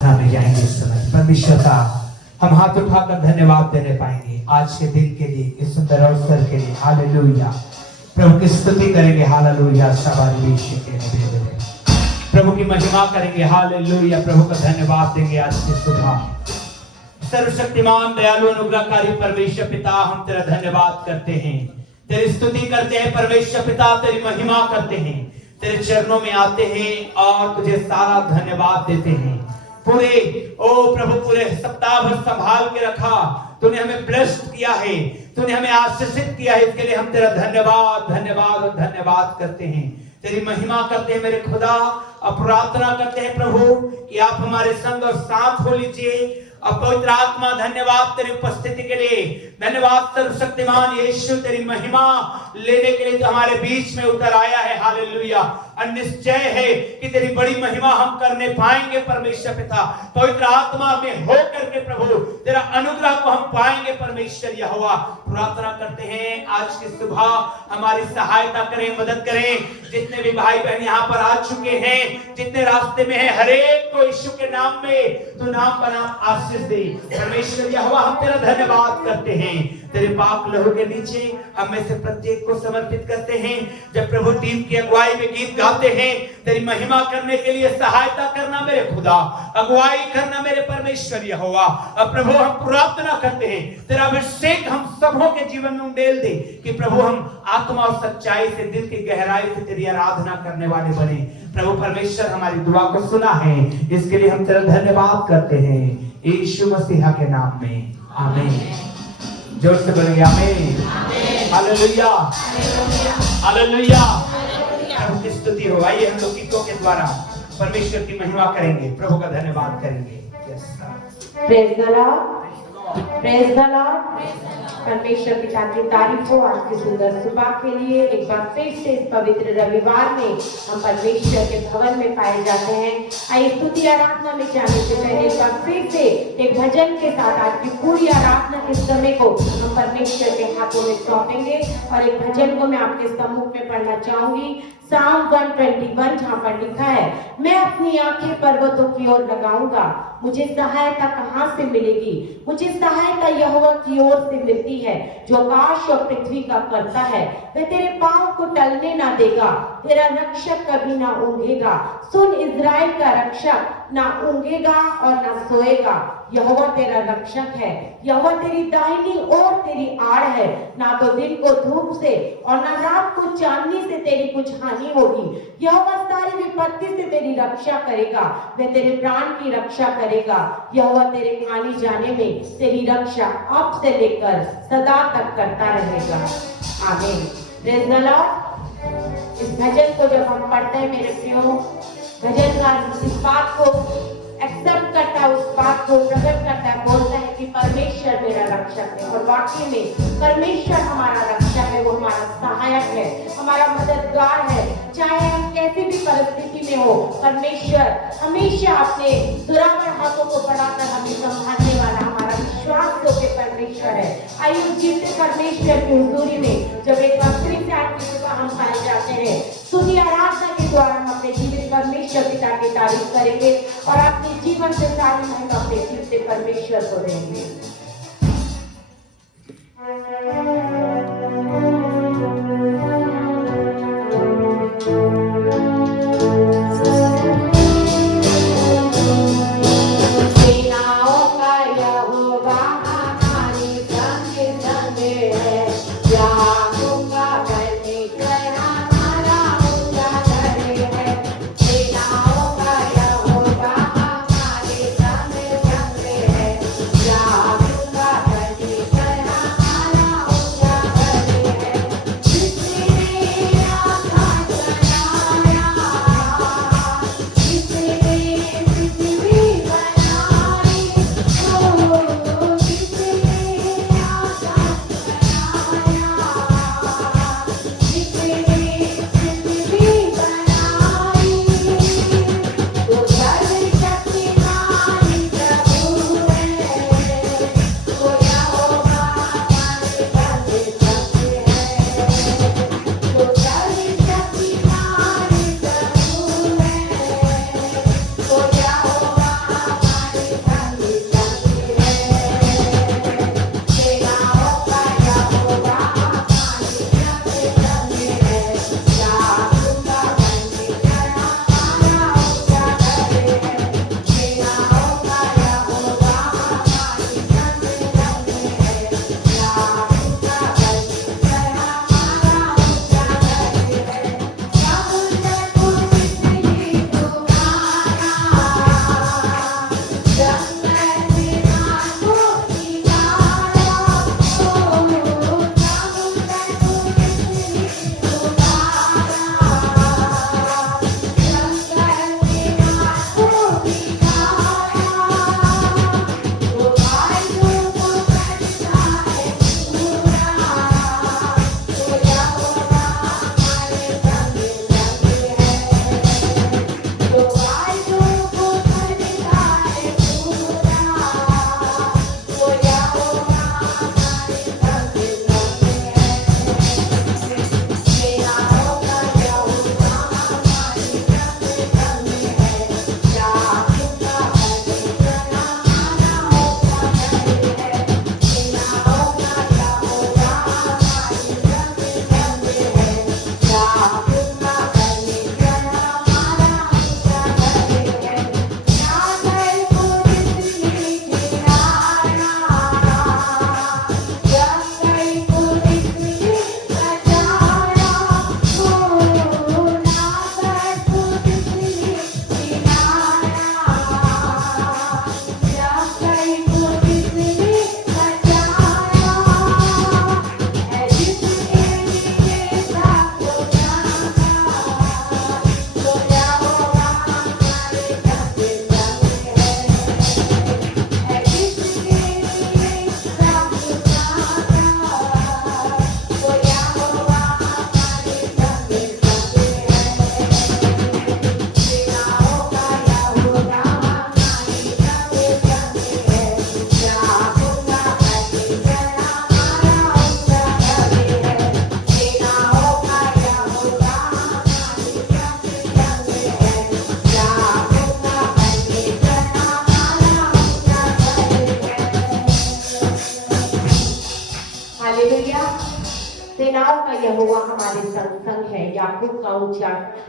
में जाएंगे इस समय। परमेश्वर का हम हाथ उठाकर धन्यवाद देने पाएंगे आज के दिन के लिए, इस सुंदर अवसर के लिए। हालेलुया। प्रभु की स्तुति करेंगे। हालेलुया। प्रभु की महिमा करेंगे। हालेलुया। प्रभु का धन्यवाद देंगे आज की सुबह। सर्वशक्तिमान दयालु अनुग्रहकारी परमेश्वर पिता, हम तेरा धन्यवाद करते हैं, तेरी स्तुति करते हैं। परमेश्वर पिता, तेरी महिमा करते हैं, तेरे चरणों में आते हैं और तुझे सारा धन्यवाद देते हैं। पूरे प्रभु पूरे सप्ताह भर संभाल के रखा, तूने हमें ब्लेस्ड किया है, तूने हमें आशीषित किया है। इसके लिए हम तेरा धन्यवाद धन्यवाद और धन्यवाद करते हैं, तेरी महिमा करते हैं मेरे खुदा। और प्रार्थना करते हैं प्रभु कि आप हमारे संग और साथ हो लीजिए। और पवित्र आत्मा, धन्यवाद तेरी उपस्थिति के लिए, धन्यवाद सर्वशक्तिमान यीशु, तेरी महिमा लेने के लिए तो हमारे बीच में उतर आया है। हालेलुया। और निश्चय है कि तेरी बड़ी महिमा हम करने पाएंगे। परमेश्वर पिता, पवित्र आत्मा में होकर के प्रभु तेरा अनुग्रह को हम पाएंगे। परमेश्वर यहोवा, प्रार्थना करते हैं आज की सुबह हमारी सहायता करें, मदद करें। जितने भी भाई बहन यहाँ पर आ चुके हैं, जितने रास्ते में हैं, हर एक को यीशु के नाम में तो नाम बना आशीष दे। परमेश्वर यहोवा, हम तेरा धन्यवाद करते हैं। तेरे पाक लहू के नीचे हम में से प्रत्येक को समर्पित करते हैं। जब प्रभु टीम की अगुवाई में गीत गाते हैं, तेरी महिमा करने के लिए सहायता करना मेरे खुदा, अगुवाई करना मेरे परमेश्वर यहोवा। अब प्रभु हम प्रार्थना करते हैं, तेरा अभिषेक हम सबों के जीवन में उंडेल दे कि प्रभु हम आत्मा और सच्चाई से, दिल की गहराई से तेरी आराधना करने वाले बने। प्रभु परमेश्वर, हमारी दुआ को सुना है, इसके लिए हम तेरा धन्यवाद करते हैं यीशु मसीहा के नाम में, आमीन। जोर से बोलेंगे आमीन। Hallelujah, hallelujah. प्रभु की स्तुति हो। आइए हम लोग गीतों के द्वारा परमेश्वर की महिमा करेंगे, प्रभु का धन्यवाद करेंगे। Praise the Lord, praise the Lord. परमेश्वर पिता की तारीफ हो आज की सुंदर सुबह के लिए। एक बार फिर से इस पवित्र रविवार में हम परमेश्वर के भवन में पाए जाते हैं। आइए स्तुति आराधना में जाने से पहले एक बार फिर से एक भजन के साथ आज की पूरी आराधना के समय को हम परमेश्वर के हाथों में सौंपेंगे। और एक भजन को मैं आपके सम्मुख में पढ़ना चाहूंगी, साम 121, जहाँ पर लिखा है, मैं अपनी आंखें पर्वतों की ओर लगाऊंगा, मुझे सहायता कहाँ से मिलेगी? मुझे सहायता यहोवा की ओर से मिलती है, जो आकाश और पृथ्वी का करता है। वह तेरे पांव को टलने ना देगा, तेरा रक्षक कभी ना ऊँघेगा। सुन, इज़राइल का रक्षक ना ऊँघेगा और ना सोएगा। यहोवा तेरा रक्षक है, यहोवा तेरी दाहिनी ओर तेरी आड़ है। ना तो दिन को धूप से और ना रात को चांदनी से तेरी कुछ हानि होगी। यहोवा सारी विपत्ति से तेरी रक्षा करेगा, वह तेरे प्राण की रक्षा करेगा। यहोवा तेरे आने जाने में तेरी रक्षा अब से लेकर सदा तक करता रहेगा, आमीन। Praise the Lord. इस भजन को जब हम पढ़ते हैं मेरे प्रियो, भजनकार इस बात को एक्सेप्ट करता है, उस बात को प्रकट करता है, बोलता है कि परमेश्वर मेरा रक्षक है। और वाकई में परमेश्वर हमारा रक्षक है, वो हमारा सहायक है, हमारा मददगार है। चाहे हम कैसी भी परिस्थिति में हो, परमेश्वर हमेशा अपने दुरावर हाथों को बढ़ाकर हमें संभालने वाला हमारा विश्वास तो के परमेश्वर है। आइए जीते परमेश्वर की हुजूरी में जब एक बार फिर से आज की सुबह हम पाए जाते हैं, स्तुति आराधना के द्वारा हम अपने जीवित परमेश्वर पिता की तारीफ करेंगे और अपने जीवन से सारी महिमा अपने जीवित परमेश्वर को देंगे।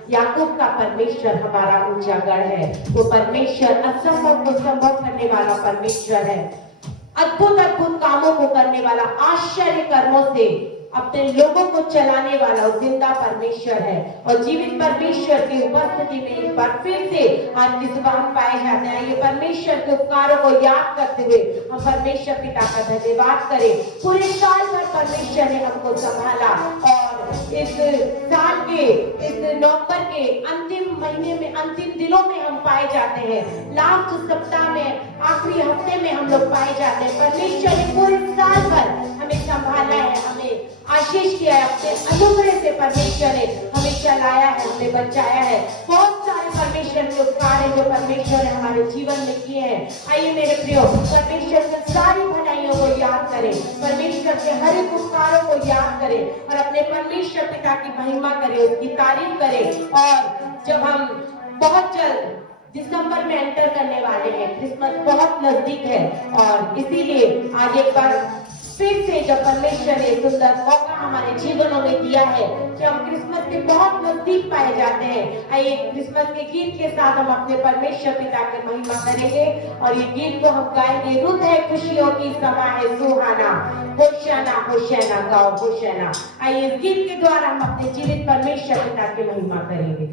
याकूब का परमेश्वर हमारा ऊंचा गढ़ है। वो परमेश्वर असंभव को संभव करने वाला परमेश्वर है। अद्भुत अद्भुत कामों को करने वाला, आश्चर्य कर्मों से अपने लोगों को चलाने वाला जिंदा परमेश्वर है। और जीवित परमेश्वर की उपस्थिति में एक बार फिर से आज की सुबह हम पाए जाते हैं। ये परमेश्वर के उपकारों को याद करते हुए हम परमेश्वर पिता का धन्यवाद करें। पूरे साल भर परमेश्वर ने हमको संभाला और इस साल के इस नवंबर के अंतिम महीने में, अंतिम दिनों में हम पाए जाते हैं। लास्ट सप्ताह में, आखिरी हफ्ते में हम लोग पाए जाते हैं। परमेश्वर ने पूरे साल भर हमें संभाला है, हमें आशीष किया है। अपने अनुग्रह से परमेश्वर ने हमें चलाया है, हमें बचाया है। बहुत सारे परमेश्वर के उपकार हैं जो परमेश्वर ने हमारे जीवन में किए हैं। आइए मेरे प्रियो, परमेश्वर की सारी भलाइयों को याद करें, परमेश्वर के हर एक उपकारों को याद करें और अपने परमेश्वर पिता की महिमा करें, उसकी तारीफ करें। और जब हम बहुत जल्द दिसंबर में एंटर करने वाले हैं, क्रिसमस बहुत नजदीक है और इसीलिए आज एक बार फिर से जब परमेश्वर ने सुंदर मौका हमारे जीवनों में दिया है कि हम क्रिसमस के बहुत नजदीक पाए जाते हैं, आइए क्रिसमस के गीत के साथ हम अपने परमेश्वर पिता की महिमा करेंगे। और ये गीत को हम गाएंगे, रुत है खुशियों की समा है सुहाना, होशाना होशाना गाओ होशाना। आइए इस गीत के द्वारा हम अपने जीवित परमेश्वर पिता की महिमा करेंगे।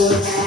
Thank you.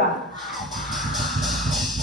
सुबह।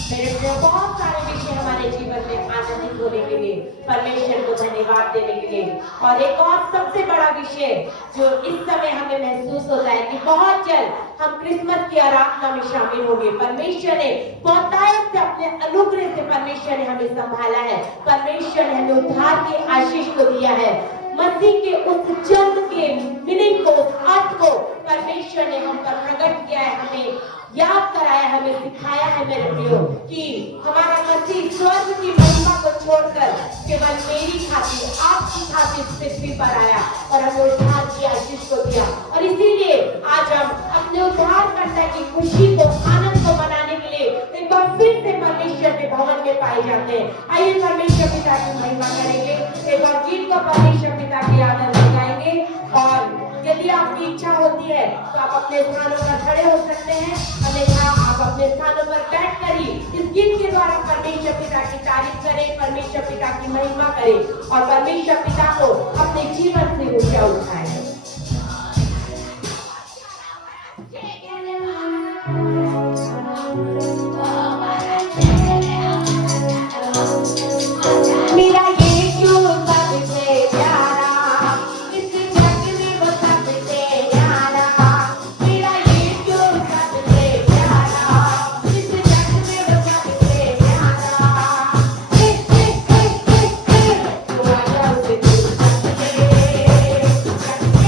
मेरे प्रिय, बहुत सारे विषय हमारे जीवन में आनंदित होने के लिए, परमेश्वर को धन्यवाद देने के लिए, और एक और सबसे बड़ा विषय जो इस समय हमें महसूस होता है कि बहुत जल्द हम क्रिसमस की आराधना में शामिल होंगे। परमेश्वर ने बहुतायत से अपने अनुग्रह से परमेश्वर ने हमें संभाला है, परमेश्वर ने हमें उद्धार की आशीष को दिया है। मसीह के उस जन्म के मीनिंग को, अर्थ को परमेश्वर ने हम पर प्रकट किया है, हमें याद कराया, हमें सिखाया है मेरे प्रियो कि हमारा मसीह स्वर्ग की महिमा को छोड़कर केवल मेरी खातिर, आपकी खातिर पृथ्वी पर आया और हमें उद्धार की आशीष को दिया। और इसीलिए आज हम अपने उद्धारकर्ता की खुशी को, आनंद को मनाने के लिए एक बार फिर से परमेश्वर के भवन में पाए जाते हैं। आइए परमेश्वर पिता की महिमा करेंगे, एक बार गीत को परमेश्वर पिता की आदर लगाएंगे। और यदि आपकी इच्छा होती है तो आप अपने स्थानों पर खड़े हो सकते हैं, अन्यथा आप अपने स्थानों पर बैठ कर ही इस गीत के द्वारा परमेश्वर पिता की तारीफ करें, परमेश्वर पिता की महिमा करें और परमेश्वर पिता को अपने जीवन से ऊंचा उठाएं। मेरा यीशु सबसे प्यारा, इस जग में वो सबसे प्यारा। मेरा यीशु सबसे प्यारा, इस जग में वो सबसे प्यारा। हे हे हे हे हे, तू आजा उसे तू सबसे, सबसे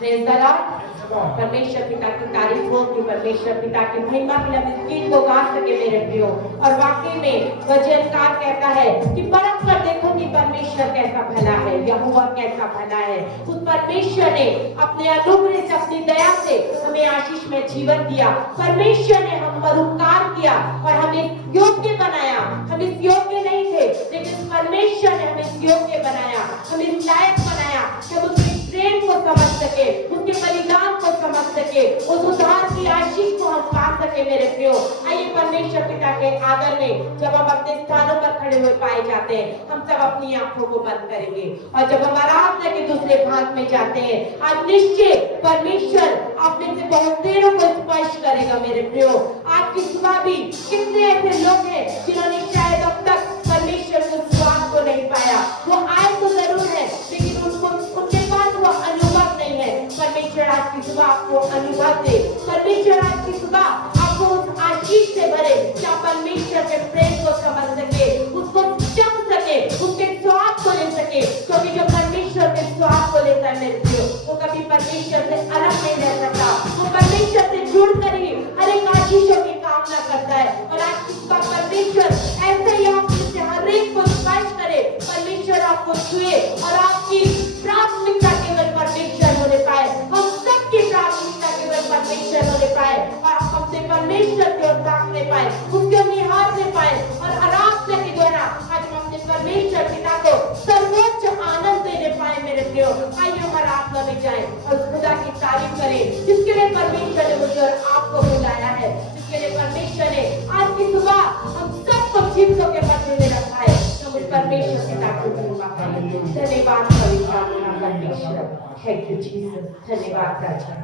प्रेज द लॉर्ड। परमेश्वर पिता की तारीफ हो कि परमेश्वर पिता की महिमा के लिए हम इस गीत को गा सके मेरे प्रियो। और वाकई में वचनकार कहता है कि परख कर देखो कि परमेश्वर कैसा भला है, यहोवा कैसा भला है। उस परमेश्वर ने अपने अनुग्रह से, अपनी दया से हमें आशीष में जीवन दिया। परमेश्वर ने हम पर उपकार किया और हमें योग्य बनाया। हम इस योग्य नहीं थे, लेकिन परमेश्वर ने हमें योग्य बनाया, हमें लायक बनाया कि हम उसके प्रेम को समझ सके, उसके बलिदान को समझ सके, उस उद्धार की आशीष को हम पा सके मेरे प्रियो। आइए परमेश्वर पिता के आदर में जब हम अपने स्थानों पर खड़े हुए पाए जाते हैं, हम सब अपनी आंखों को बंद करेंगे और जब हम आराधना के दूसरे भाग में जाते हैं, आज निश्चय परमेश्वर आप में से बहुत देरों को स्पर्श करेगा मेरे प्रियो। आज की सुबह भी कितने ऐसे लोग हैं जिन्होंने शायद अब तक परमेश्वर के स्वाद को नहीं पाया। वो आए तो जरूर है, लेकिन उनके पास वो अनुभव नहीं है। परमेश्वर आज की सुबह आपको अनुभव दे। परमेश्वर आज की सुबह आपको उस आशीष से भरे कि आप परमेश्वर के प्रेम को समझ सके, उसको जम सके, उसके स्वाद को ले सके। क्योंकि जो परमेश्वर के स्वाद को लेता है मेरे प्रियो, वो कभी परमेश्वर से अलग नहीं रह सकता। वो परमेश्वर से जुड़कर ही हर एक आशीषों की कामना करता है। और आज की सुबह परमेश्वर ऐसे ही आपसे हर एक को स्पर्श करे, परमेश्वर आपको छुए और आपकी प्राथमिकता केवल परमेश्वर होने पाए। हम सबकी प्राथमिकता केवल परमेश्वर होने पाए और आप अपने परमेश्वर की ओर ताकने पाए, उसके निहारने पाए और आराधना के द्वारा आज हम अपने परमेश्वर पिता को सर्वोच्च आनंद देने पाए मेरे प्रियो। आइए हम आराधना में जाएं और खुदा की तारीफ करें जिसके लिए परमेश्वर ने मुझे और आपको बुलाया है, जिसके लिए परमेश्वर ने आज की सुबह हम सबको जीवों के पत्ते में रखा है। हम उस परमेश्वर पिता को धन्यवाद पवित्र आत्मा परमेश्वर। Thank you Jesus. धन्यवाद राजा।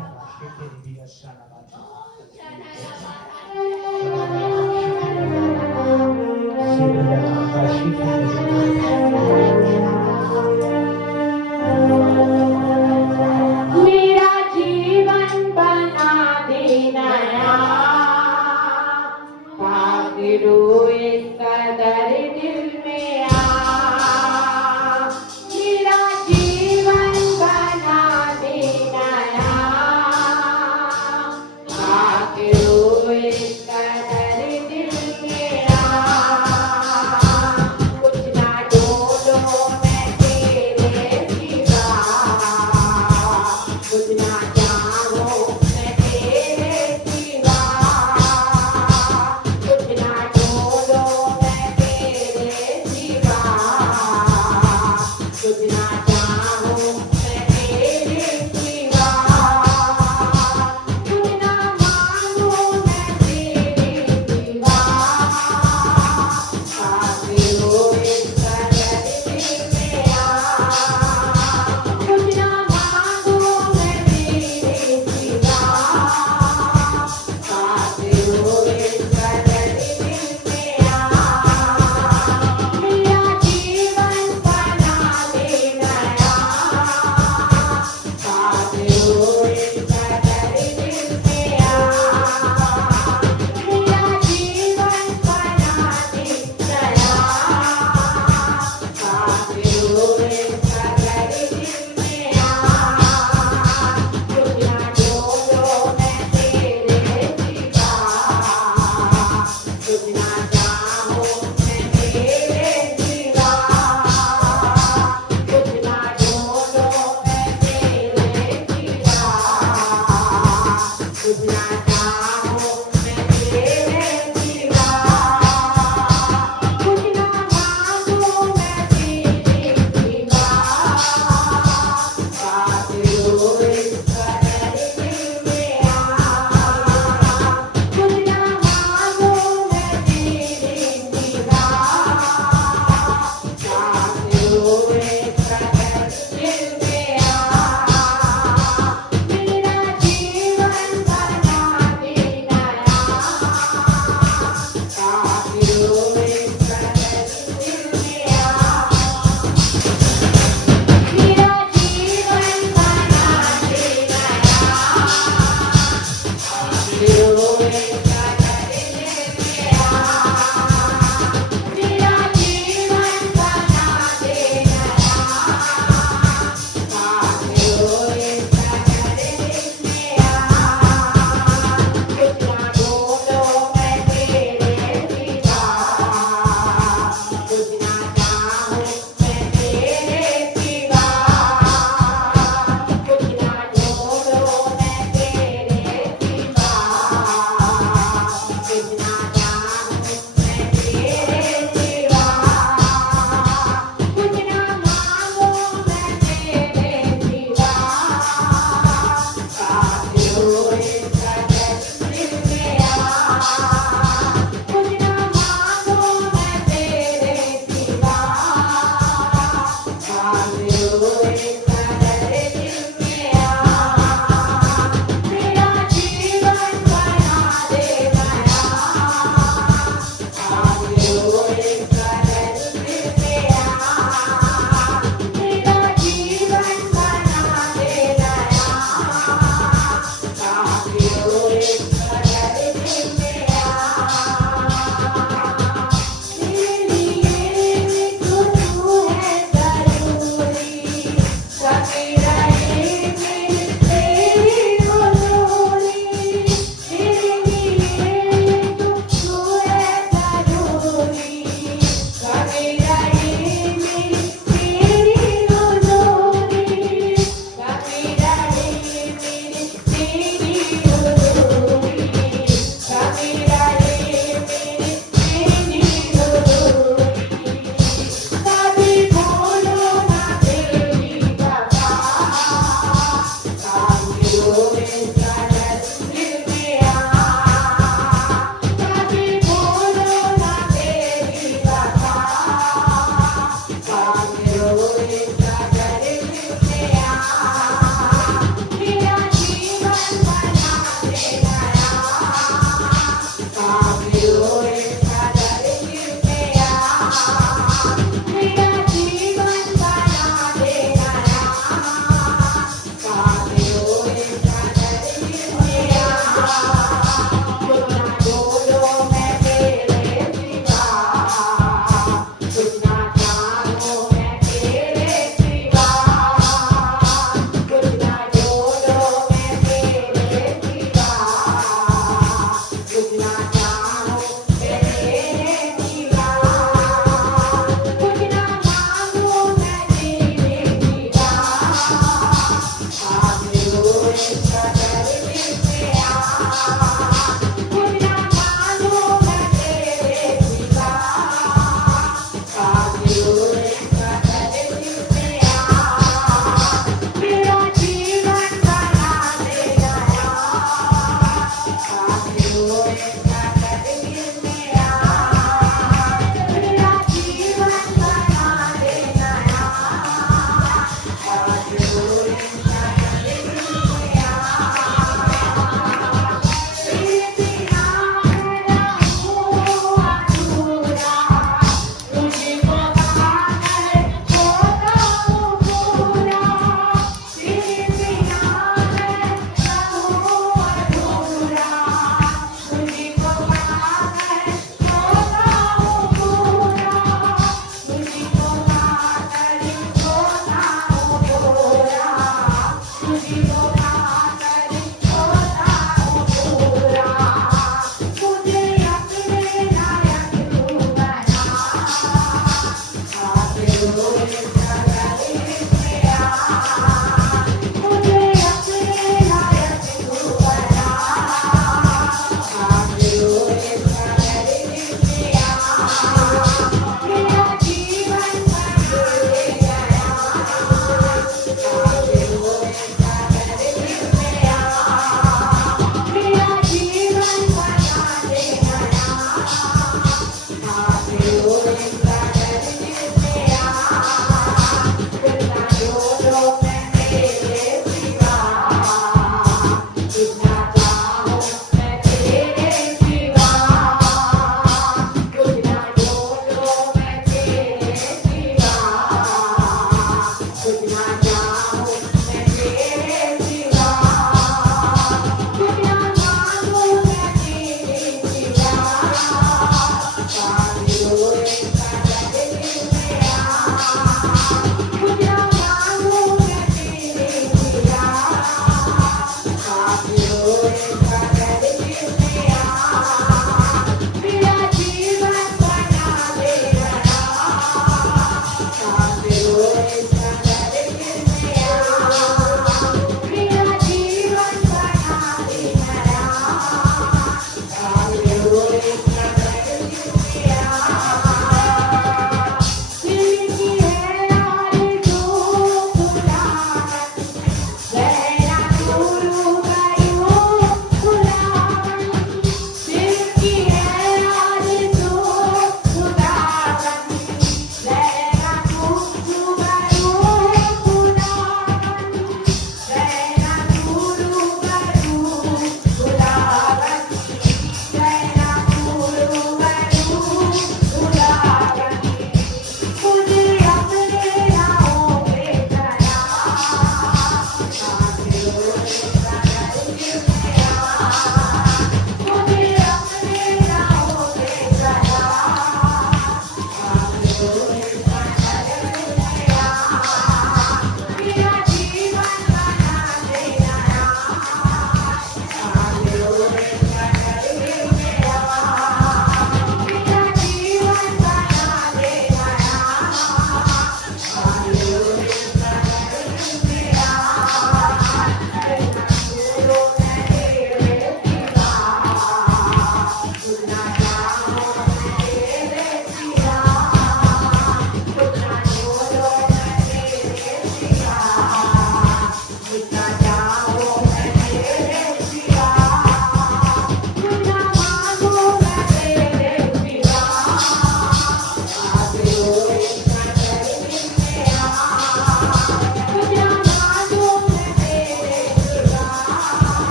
मेरा जीवन बना दे नया, ताकि रोए कदर दिल में आ। मेरा जीवन बना दे नया, ताकि रोए कदर दिल में आ। कुछ ना ढूंढो मैं तेरे सिवा, कुछ ना जानो मैं तेरे सिवा, कुछ ना ढूंढो मैं तेरे सिवा, कुछ ना जानो मैं तेरे सिवा, कुछ ना मांगो मैं तेरे सिवा, ताकि रोए कदर दिल में आ। कुछ ना मांगो मैं तेरे सिवा, ताकि रोए कदर दिल में आ। मेरा जीवन बना दे नया, ताकि रोए कदर दिल में आ। मेरा जीवन बना दे नया, ताकि रोए कदर दिल में आ। कुछ ना ढूंढो मैं तेरे सिवा, कुछ ना चाहो मैं तेरे सिवा, कुछ ना ढूंढो मैं तेरे सिवा, कुछ ना चाहो मैं तेरे सिवा, कुछ ना मांगो मैं तेरे सिवा, ताकि रोए कदर दिल में आ। कुछ ना मांगो मैं तेरे सिवा, ताकि रोए कदर दिल में आ। मेरा जीवन बना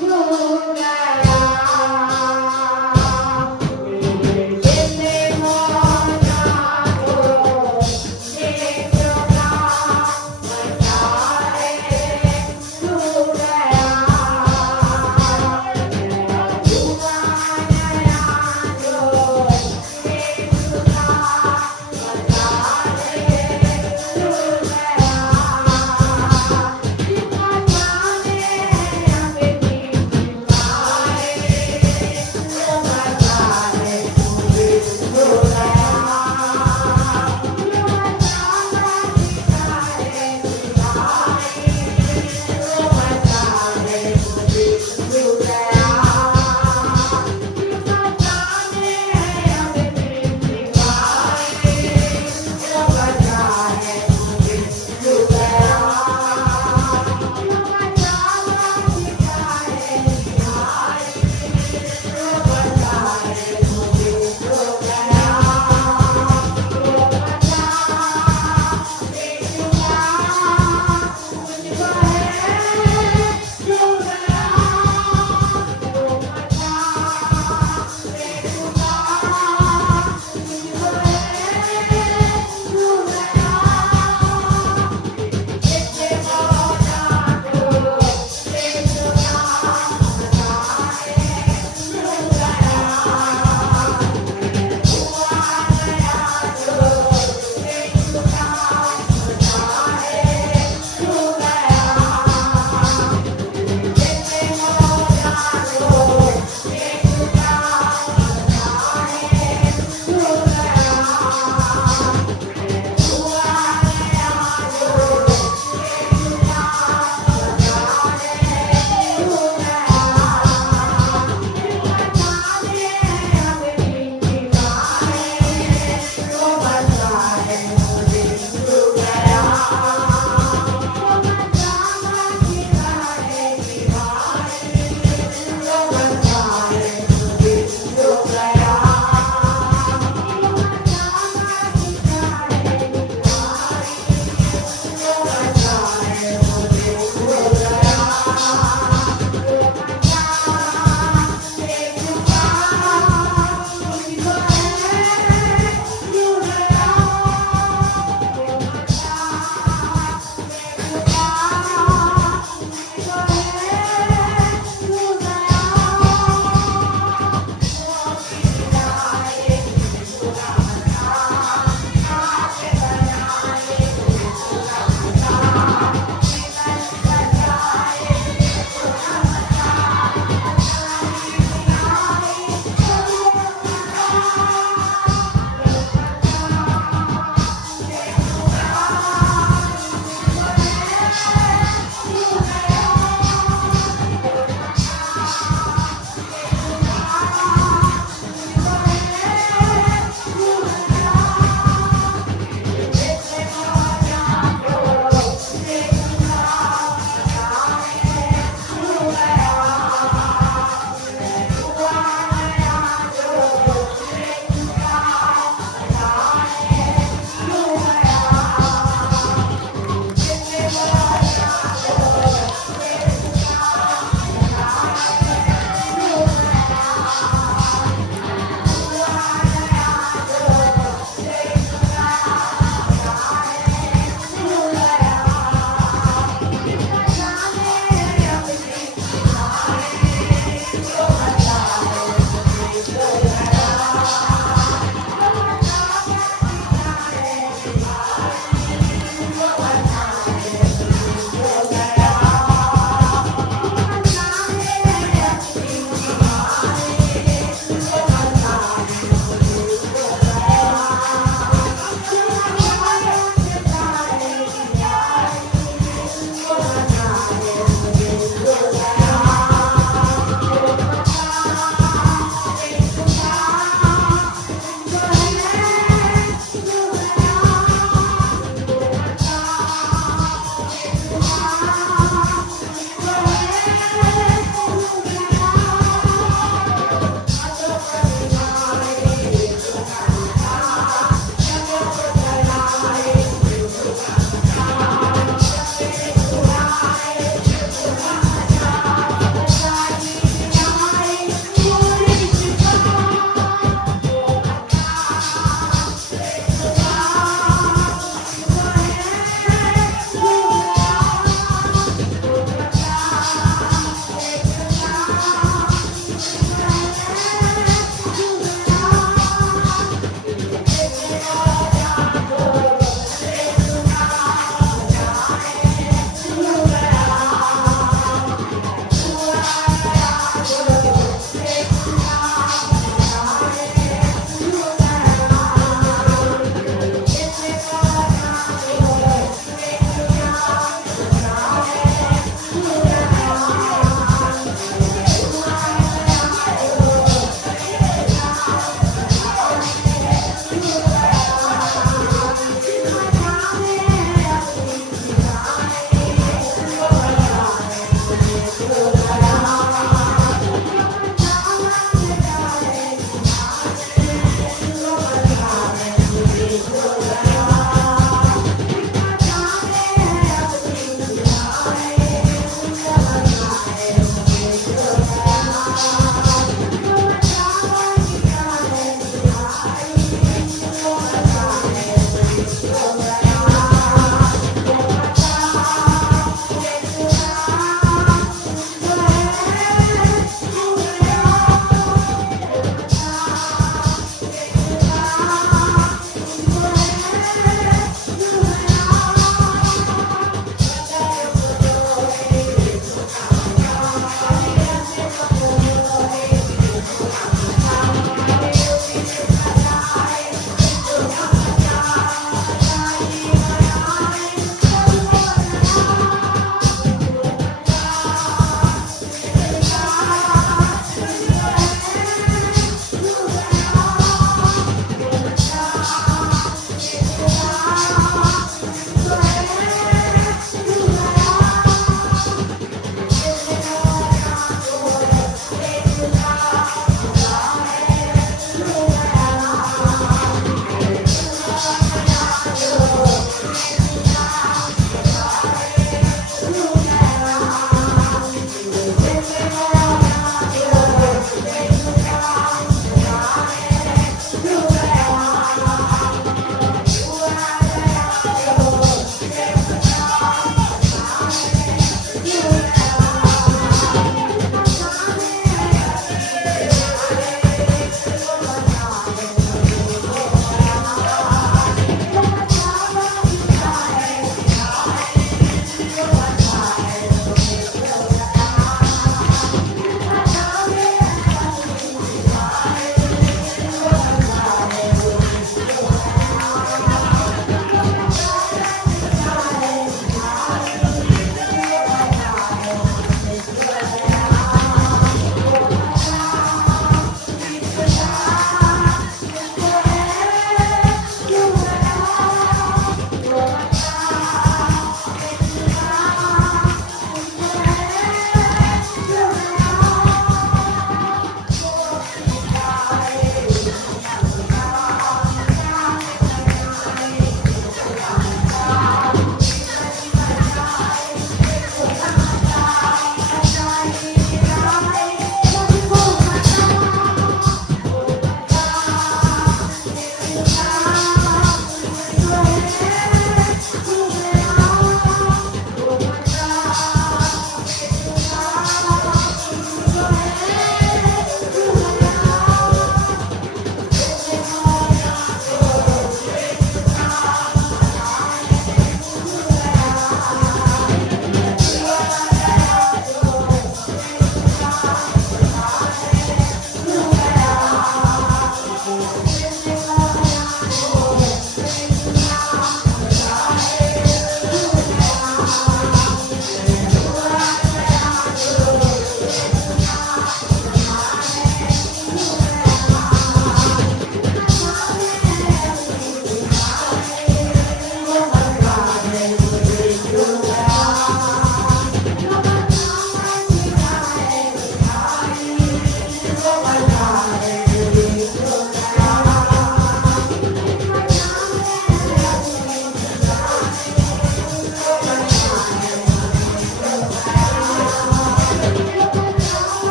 Yo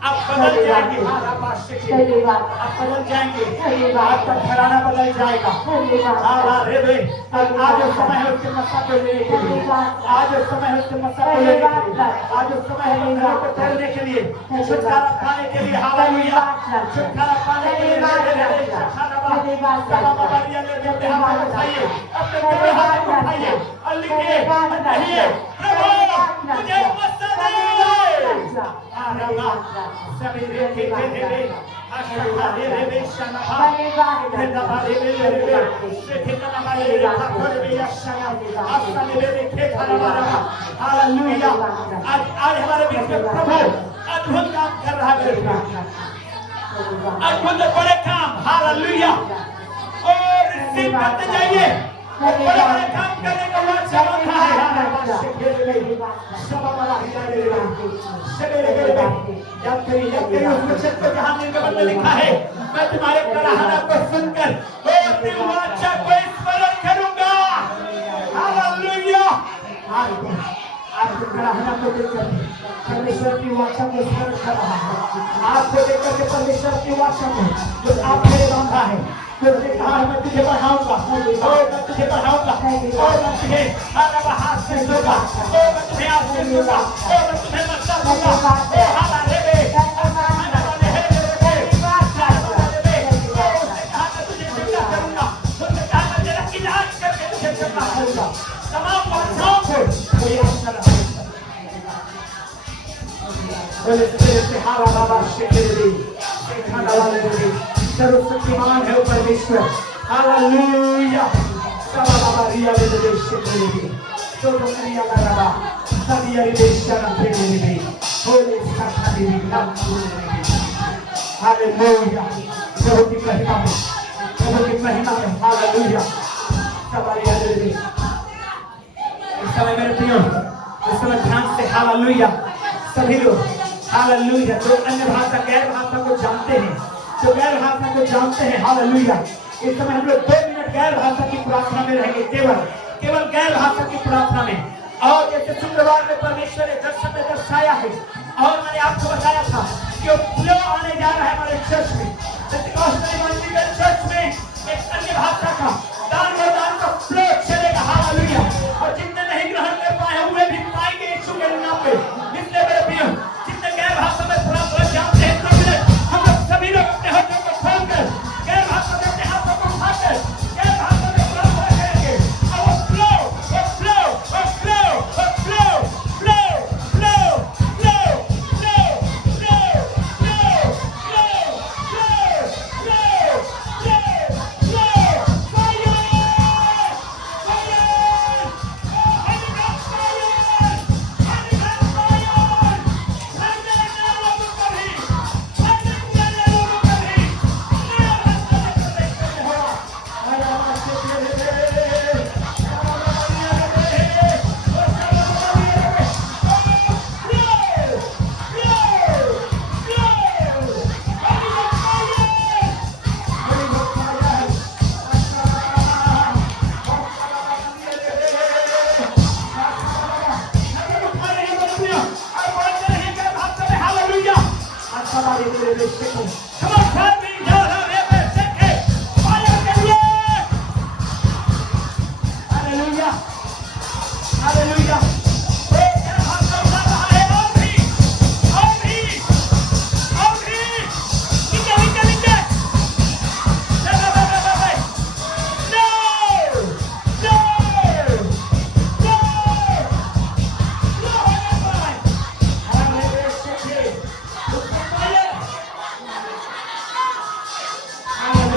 आप बदल जाएंगे, आप बदल जाएंगे, आपका घराना बदल जाएगा। आज समय है उसके मसा को लेने के लिए, आज समय है उसके मसा को लेने के लिए, आज समय है घर को तोड़ने के लिए, छुटकारा पाने के लिए। हालेलुया, छुटकारा पाने के लिए उठाइए, अपने हाथ उठाइए और लिखिए, कहिए प्रभु मुझे मसा दे। आज हमारे बीच में प्रभु अद्भुत काम कर रहा है, अद्भुत बड़े काम। हालेलुया, और रिसीव करते जाइए। बड़े बड़े काम करने का वचन होता है। याद करिए उस वचन को जहाँ निर्गमन में लिखा है, मैं तुम्हारे कराहना को सुनकर अपनी वाचा को स्मरण करूंगा। हालेलुया, आपको कराहना को देखकर परमेश्वर की वाचा को स्मरण कर रहा है। आपको देखकर के परमेश्वर की वाचा को जो आपने बांधा है, तुझे कहा मैं तुझे बढ़ाऊंगा, मैं तुझे बढ़ाऊंगा, मैं तुझे हाथ से दूंगा, मैं तुझे हाथ से दूंगा, मैं तुम्हें मसा दूंगा। तमाम बादशाहों को कोई आशा नहीं। सर्वशक्तिमान है परमेश्वर। हालेलुया, सबाबारिया दे दे शेकेले तो दुनिया का रबा सदिया रे शरण पे दे होले साथा दे नाम सुने। हालेलुया, प्रभु की महिमा में, प्रभु की महिमा में। हालेलुया, सबारिया दे दे। इस समय मेरे प्रियो, इस समय ध्यान से हालेलुया सभी लोग, हालेलुया जो अन्य भाषा गैर भाषा को जानते हैं, जो गैर भाषा को जानते हैं, हालेलुया इस समय हम लोग 2 मिनट गैर भाषा की प्रार्थना में रहेंगे, केवल गैर भाषा की प्रार्थना में। और जैसे शुक्रवार में परमेश्वर ने दर्शन में दर्शाया है, और मैंने आपको बताया था कि फ्लो आने जा रहा है हमारे चर्च में, चर्च में एक अन्य भाषा का दान वरदान का फ्लो चलेगा। हालेलुया, और जितने नहीं ग्रहण कर पाए हुए भी पाएंगे यीशु के नाम पे। इसलिए मेरे प्रिय, जितने गैर भाषा में थोड़ा जानते हैं, हम लोग सभी लोग अपने हाथों को खोलकर गैर भाषा में अपने हाथों को उठाकर गैर भाषा में थोड़ा करेंगे। और वो फ्लो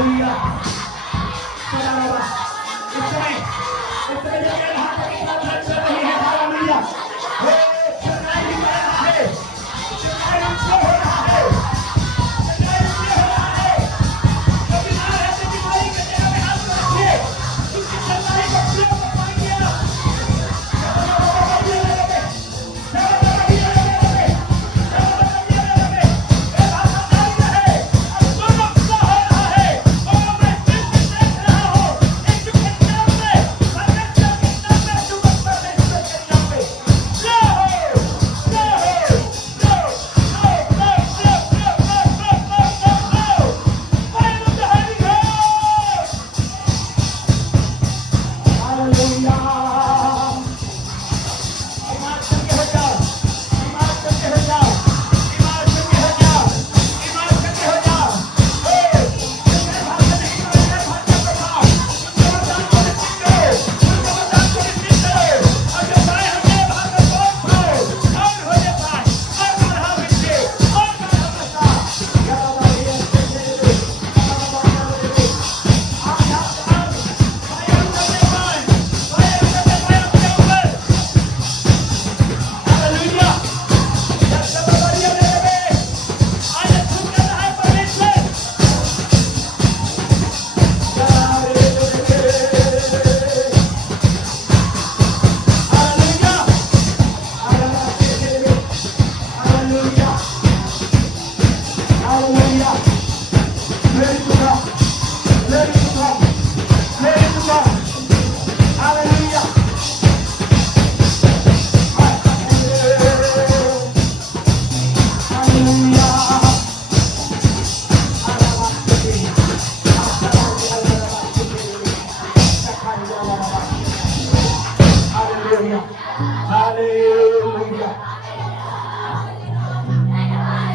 हालेलुया। इस समय जगह हाथ की प्रार्थना चल रही है। हालेलुया। चुनाई हो रहा है, चुनाई हो रहा है, चुनाई हो रहा है। जो बीमार है तो बीमारी के जगह में हाथ रखिए, उसकी चंगाई को पूरा कर पाएंगे आप।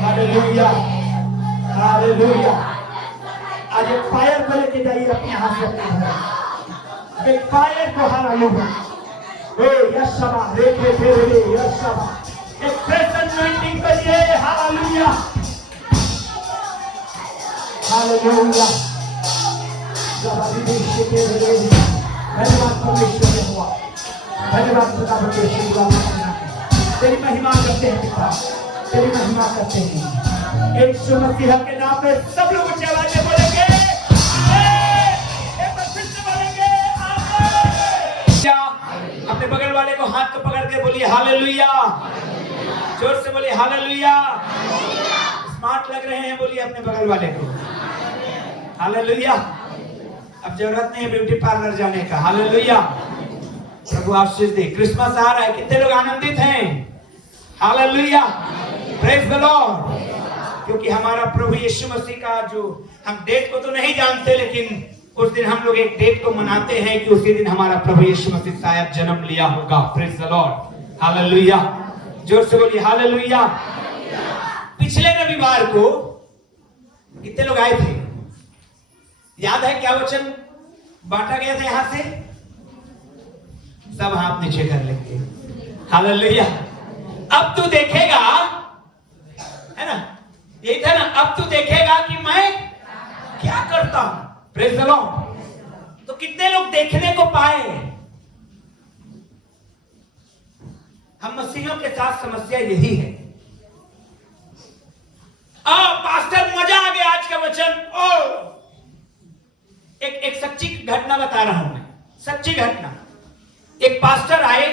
Hallelujah, hallelujah. आज एक फायर को लेके जाइए अपने हाथ से अपने घर। एक फायर को हालेलुया। यशवा रेखे फेरे यशवा। एक फ्रेश अनॉइंटिंग करिए। Hallelujah, hallelujah. धन्यवाद परमेश्वर के हुआ, धन्यवाद खुदा परमेश्वर। तेरी महिमा करते हैं पिता, तेरी महिमा करते हैं। यीशु मसीह के नाम में सब लोग ऊंची आवाज में बोलेंगे एक बार फिर से बोलेंगे आमीन। अपने बगल वाले को हाथ को पकड़ के बोलिए हालेलुया। जोर से बोलिए हालेलुया। स्मार्ट लग रहे हैं, बोलिए अपने बगल वाले को हालेलुया। अब जरूरत नहीं है ब्यूटी पार्लर जाने का। हालेलुया। प्रभु आशीष दे। क्रिसमस आ रहा है, कितने लोग आनंदित हैं? Hallelujah, praise the Lord. क्योंकि हमारा प्रभु यीशु मसीह का जो हम डेट को तो नहीं जानते, लेकिन उस दिन हम लोग एक डेट को मनाते हैं कि उसी दिन हमारा प्रभु यीशु मसीह शायद जन्म लिया होगा। Praise the Lord, hallelujah. जोर से बोलिए हालेलुया। पिछले रविवार को कितने लोग आए थे? याद है क्या वचन बांटा गया था यहां से? सब हाथ नीचे कर लेंगे। हालेलुया। अब तू देखेगा, है ना, यही था ना, अब तू देखेगा कि मैं क्या करता हूं। Praise the Lord. तो कितने लोग देखने को पाए? हम मसीहियों के साथ समस्या यही है। पास्टर मजा आ गया आज का वचन। एक सच्ची घटना बता रहा हूं मैं, सच्ची घटना। एक पास्टर आए,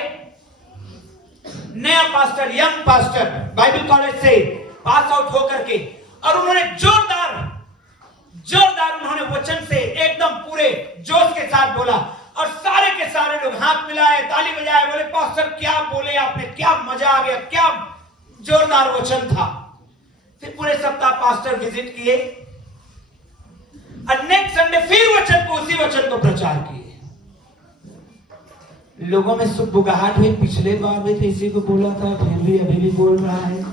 नया pastor, young pastor, Bible college से पास आउट होकर के, और उन्होंने जोरदार उन्होंने वचन से एकदम पूरे जोश के साथ बोला, और सारे के सारे लोग हाथ मिलाए, ताली बजाए, बोले पास्टर क्या बोले आपने, क्या मजा आ गया, क्या जोरदार वचन था। फिर पूरे सप्ताह पास्टर विजिट किए, और नेक्स्ट संडे फिर उसी वचन को प्रचार किए। लोगों में सुबुगाहट हुई, पिछले बार भी किसी को बोला था, फिर भी अभी भी बोल रहा है।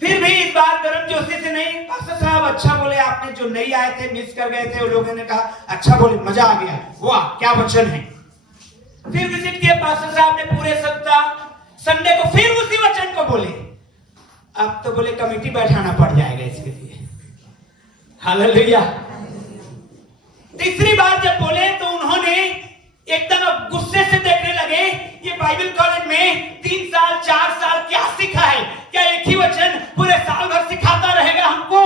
फिर भी इस बार गर्म जोशी से नहीं, पास्टर साहब अच्छा बोले आपने, जो नहीं आए थे मिस कर गए थे, उन लोगों ने कहा अच्छा बोले, मजा आ गया, वाह क्या वचन है। फिर विजिट किया पास्टर साहब ने पूरे सप्ताह, संडे को फिर उसी वचन को बोले। अब तो बोले कमेटी बैठाना पड़ जाएगा इसके लिए। हालेलुया। तीसरी बार जब बोले तो उन्होंने एकदम गुस्से से देखने लगे, ये बाइबल कॉलेज में 3 साल 4 साल क्या सीखा है? क्या एक ही वचन पूरे साल भर सिखाता रहेगा हमको?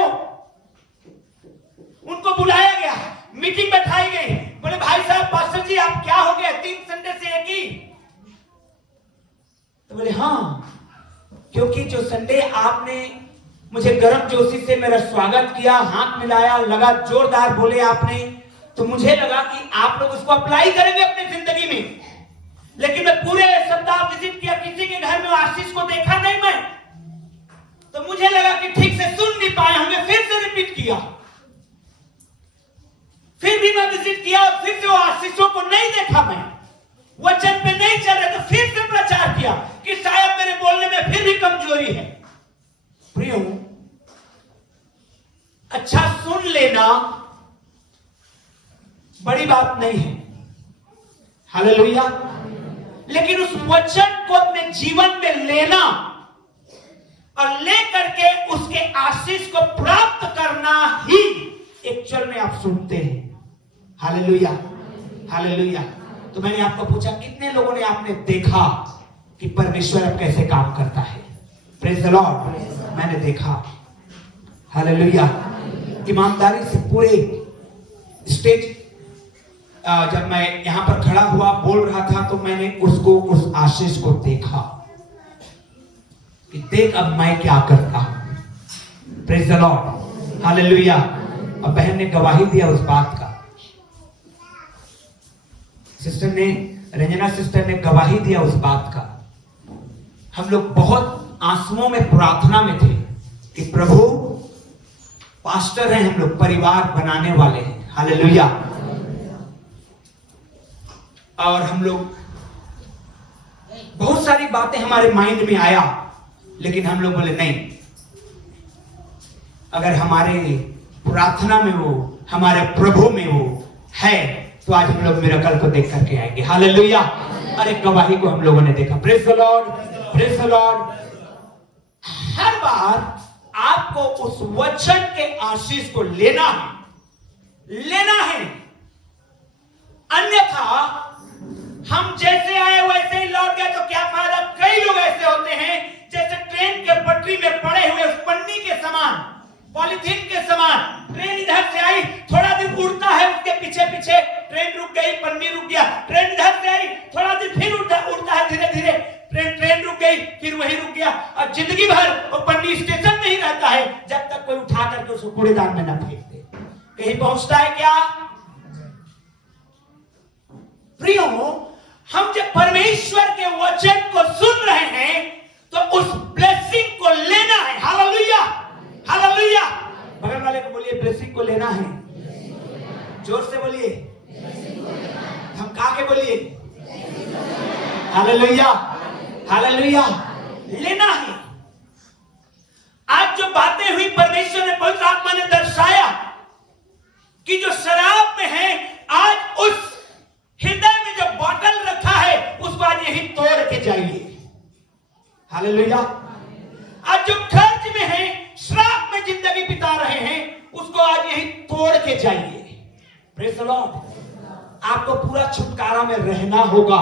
उनको बुलाया गया, मीटिंग बैठाई गई, बोले भाई साहब पास्टर जी आप क्या हो गए, 3 संडे से एक ही? तो बोले हाँ, क्योंकि जो संडे आपने मुझे गर्म जोशी से मेरा स्वागत किया, हाथ मिलाया, लगा जोरदार बोले आपने, तो मुझे लगा कि आप लोग उसको अप्लाई करेंगे अपनी जिंदगी में। लेकिन मैं पूरे सप्ताह विजिट किया, किसी के घर में आशीष को देखा नहीं मैं, तो मुझे लगा कि ठीक से सुन नहीं पाए होंगे, फिर से रिपीट किया। फिर भी मैं विजिट किया और फिर से वो आशीषों को नहीं देखा, मैं वचन पे नहीं चल रहे, तो फिर से प्रचार किया कि शायद मेरे बोलने में फिर भी कमजोरी है। प्रियो, अच्छा सुन लेना बड़ी बात नहीं है, हालेलुया, लेकिन उस वचन को अपने जीवन में लेना और लेकर के उसके आशीष को प्राप्त करना ही एक्चुअल में आप सुनते हैं। Hallelujah, hallelujah. तो मैंने आपको पूछा कितने लोगों ने आपने देखा कि परमेश्वर अब कैसे काम करता है? Praise the Lord. मैंने देखा, हालेलुया। ईमानदारी से पूरे स्टेज जब मैं यहां पर खड़ा हुआ बोल रहा था तो मैंने उसको, उस आशीष को देखा कि देख अब मैं क्या करता हूं। Praise the Lord, hallelujah. अब बहन ने गवाही दिया उस बात का, सिस्टर ने, रंजना सिस्टर ने गवाही दिया उस बात का। हम लोग बहुत आंसुओं में प्रार्थना में थे कि प्रभु पास्टर हैं हम लोग, परिवार बनाने वाले हैं, हालेलुया। और हम लोग बहुत सारी बातें हमारे माइंड में आया, लेकिन हम लोग बोले नहीं, अगर हमारे प्रार्थना में वो, हमारे प्रभु में वो है तो आज हम लोग मिरेकल को देख करके आएंगे, हालेलुया। और एक गवाही को हम लोगों ने देखा। Praise the Lord, praise the Lord. हर बार आपको उस वचन के आशीष को लेना है, लेना है, अन्यथा हम जैसे आए वैसे ही लौट गए तो क्या फायदा? कई लोग ऐसे होते हैं जैसे ट्रेन के पटरी में पड़े हुए उस पन्नी के समान, पॉलिथीन के समान। ट्रेन इधर से आई, थोड़ा दिन उड़ता है, उसके पीछे पीछे ट्रेन रुक गई, पन्नी रुक गया। ट्रेन इधर से आई, थोड़ा दिन फिर उड़ता है, धीरे धीरे ट्रेन रुक गई, फिर वही रुक गया। और जिंदगी भर वो पन्नी स्टेशन में ही रहता है जब तक कोई उठा करके उसको कूड़ेदान में न फेंक दे। कहीं पहुंचता है क्या? प्रियो, हम जब परमेश्वर के वचन को सुन रहे हैं तो उस ब्लेसिंग को लेना है, हालेलुया, हालेलुया। बगल वाले को बोलिए ब्लेसिंग को लेना है, जोर से बोलिए, धमका के बोलिए, हालेलुया, हालेलुया। लेना है। आज जो बातें हुई परमेश्वर ने, पवित्र आत्मा ने दर्शाया कि जो शराब में है, आज उस हृदय में जो बॉटल रखा है उसको आज यही तोड़ के जाइए, हालेलुया। आज जो कर्ज में है, श्राप में जिंदगी बिता रहे हैं, उसको आज यही तोड़ के जाइए। Praise the Lord. आपको पूरा छुटकारा में रहना होगा,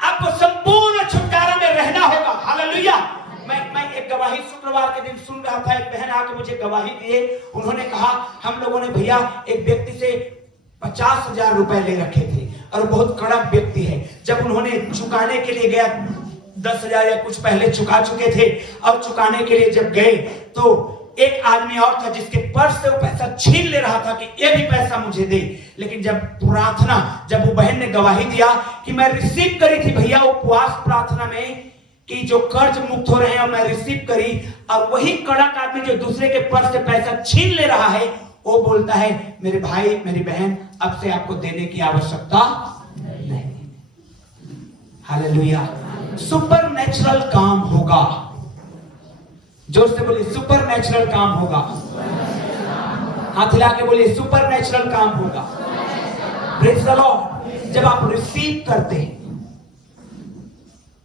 आपको संपूर्ण छुटकारा में रहना होगा, हालेलुया। मैं एक गवाही शुक्रवार के दिन सुन रहा था, एक बहन आके मुझे गवाही दिए। उन्होंने कहा हम लोगों ने भैया एक व्यक्ति से 50,000 रुपए ले रखे थे और बहुत कड़क व्यक्ति है। जब उन्होंने चुकाने के लिए गया, 10,000 या कुछ पहले चुका चुके थे, और चुकाने के लिए जब गए तो एक आदमी और था जिसके पर्स से वो पैसा छीन ले रहा था कि ये भी पैसा मुझे दे। लेकिन जब प्रार्थना, जब वो बहन ने गवाही दिया कि मैं रिसीव करी थी भैया उपवास प्रार्थना में कि जो कर्ज मुक्त हो रहे हैं, मैं रिसीव करी, और वही कड़क आदमी जो दूसरे के पर्स से पैसा छीन ले रहा है, वो बोलता है मेरे भाई मेरी बहन अब से आपको देने की आवश्यकता नहीं। हालेलुया। सुपर नेचुरल काम होगा, जोर से बोलिए सुपर नेचुरल काम होगा, हाथ हिला के बोलिए सुपर नेचुरल काम होगा। Praise the Lord. जब आप रिसीव करते हैं,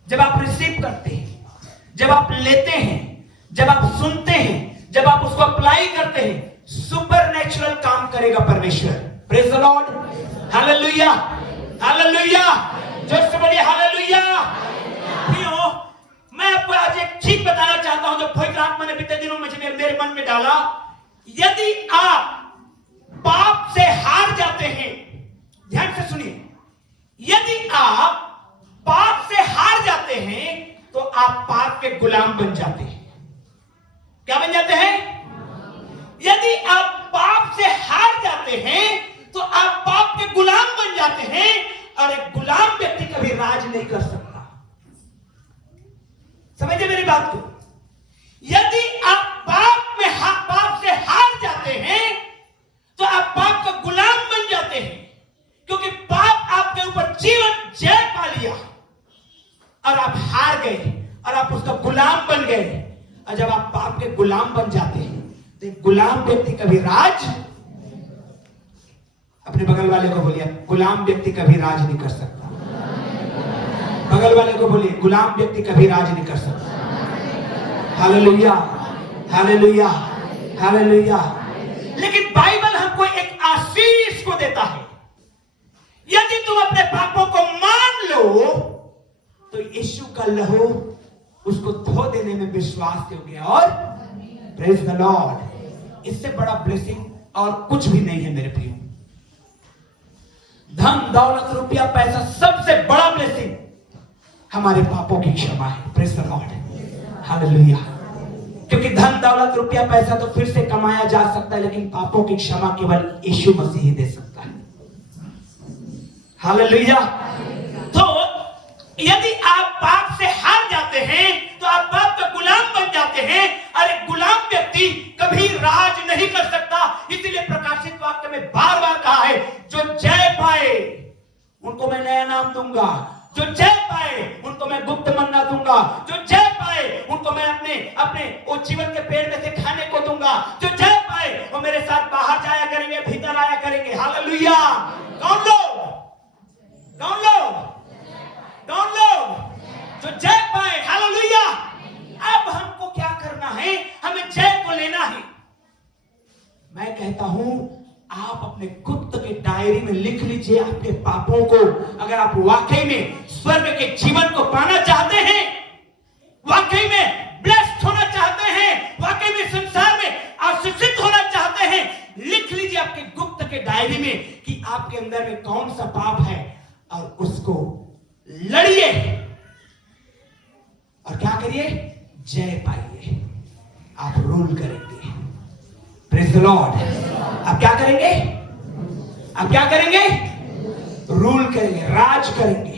जब आप रिसीव करते हैं, जब आप लेते हैं, जब आप सुनते हैं, जब आप उसको अप्लाई करते हैं, हैं, सुपरनेचुरल काम करेगा परमेश्वर। Praise the Lord, hallelujah, hallelujah, जोर से बोलिए हालेलुया। मैं आपको आज एक चीज बताना चाहता हूं जो पवित्र आत्मा ने बीते दिनों में मेरे मन में डाला। यदि आप पाप से हार जाते हैं, ध्यान से सुनिए, यदि आप पाप से हार जाते हैं तो आप पाप के गुलाम बन जाते हैं। क्या बन जाते हैं? यदि आप पाप से हार जाते हैं तो आप पाप के गुलाम बन जाते हैं, और एक गुलाम व्यक्ति कभी राज नहीं कर सकता। समझिए मेरी बात को। यदि आप पाप से हार जाते हैं तो आप पाप का गुलाम बन जाते हैं, क्योंकि पाप आपके ऊपर जीवन जय पा लिया और आप हार गए और आप उसका गुलाम बन गए। और जब आप पाप के गुलाम बन जाते हैं तो एक गुलाम व्यक्ति कभी राज, अपने बगल वाले को बोलिए, गुलाम व्यक्ति कभी राज नहीं कर सकता। बगल वाले को बोलिए, गुलाम व्यक्ति कभी राज नहीं कर सकता। Hallelujah, hallelujah, hallelujah. लेकिन बाइबल हमको एक आशीष को देता है। यदि तुम अपने पापों को मान लो तो यीशु का लहू उसको धो देने में विश्वास योग्य और प्रेज द लॉर्ड, इससे बड़ा ब्लेसिंग और कुछ भी नहीं है मेरे प्रियो। धन दौलत रुपया पैसा, सबसे बड़ा ब्लेसिंग हमारे पापों की क्षमा है। Praise the Lord, hallelujah. क्योंकि धन दौलत रुपया पैसा तो फिर से कमाया जा सकता है, लेकिन पापों की क्षमा केवल यीशु मसीह ही दे सकता है। हालेलुया। तो यदि आप पाप से हार जाते हैं तो आप पाप का गुलाम बन जाते हैं, और एक गुलाम व्यक्ति कभी राज नहीं कर सकता। इसीलिए प्रकाशित वाक्य में बार बार कहा है, जो जय पाए उनको मैं नया नाम दूंगा, जो जय पाए उनको मैं गुप्त मन्ना दूंगा, जो जय पाए उनको मैं अपने वो जीवन के पेड़ में से खाने को दूंगा, जो जय पाए वो मेरे साथ बाहर जाया करेंगे, भीतर आया करेंगे। हालेलुया। कौन लोग? कौन लोग? कौन लोग जो जय पाए? हालेलुया। अब हमको क्या करना है? हमें जय को लेना है। मैं कहता हूं, आप अपने गुप्त के डायरी में लिख लीजिए अपने पापों को। अगर आप वाकई में स्वर्ग के जीवन को पाना चाहते हैं, वाकई में ब्लेस्ड होना चाहते हैं, वाकई में संसार में आशीषित होना चाहते हैं, लिख लीजिए आपके गुप्त के डायरी में कि आपके अंदर में कौन सा पाप है, और उसको लड़िए और क्या करिए? जय पाइए। आप रूल करेंगे। Praise the Lord. आप क्या करेंगे? आप क्या करेंगे? रूल करेंगे, राज करेंगे।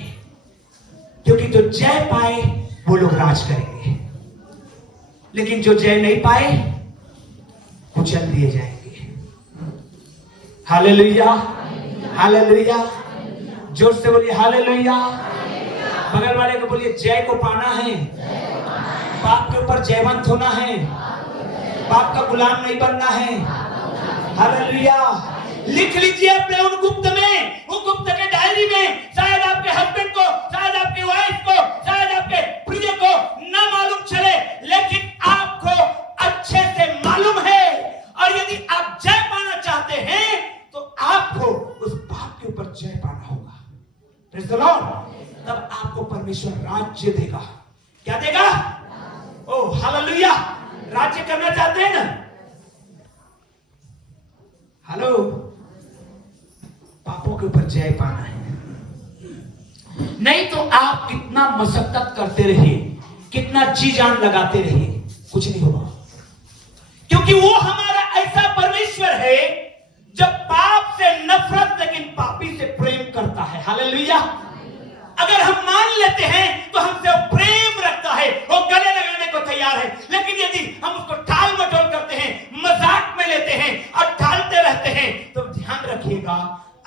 क्योंकि जो जय पाए वो लोग राज करेंगे, लेकिन जो जय नहीं पाए कुचल दिए जाएंगे। Hallelujah, hallelujah. जोर से बोलिए हालेलुया। बगल वाले को बोलिए, जय को पाना है, पाप के ऊपर जयवंत होना है, पाप का गुलाम नहीं बनना है। हालेलुया। लिख लीजिए अपने उन गुप्त में, उन गुप्त के डायरी में। शायद आपके हस्बैंड को, शायद आपकी वाइफ को, शायद आपके प्रिय को ना मालूम चले, लेकिन आपको अच्छे से मालूम है। और यदि आप जय पाना चाहते हैं तो आपको उस पाप के ऊपर जय पाना होगा। Praise the Lord. तब आपको परमेश्वर राज्य देगा। क्या देगा? Oh hallelujah. राज्य करना चाहते हैं ना? हेलो। पापों के ऊपर जय पाना है, नहीं तो आप कितना मशक्कत करते रहिए, कितना जी जान लगाते रहिए, कुछ नहीं होगा। क्योंकि वो हमारा ऐसा परमेश्वर है जब पाप से नफरत लेकिन पापी से प्रेम करता है। हालेलुया। अगर हम मान लेते हैं तो हमसे वो प्रेम रखता है, वो गले लगाने को तैयार है। लेकिन यदि हम उसको टाल मटोल करते हैं, मजाक में लेते हैं और टालते रहते हैं, तो ध्यान रखिएगा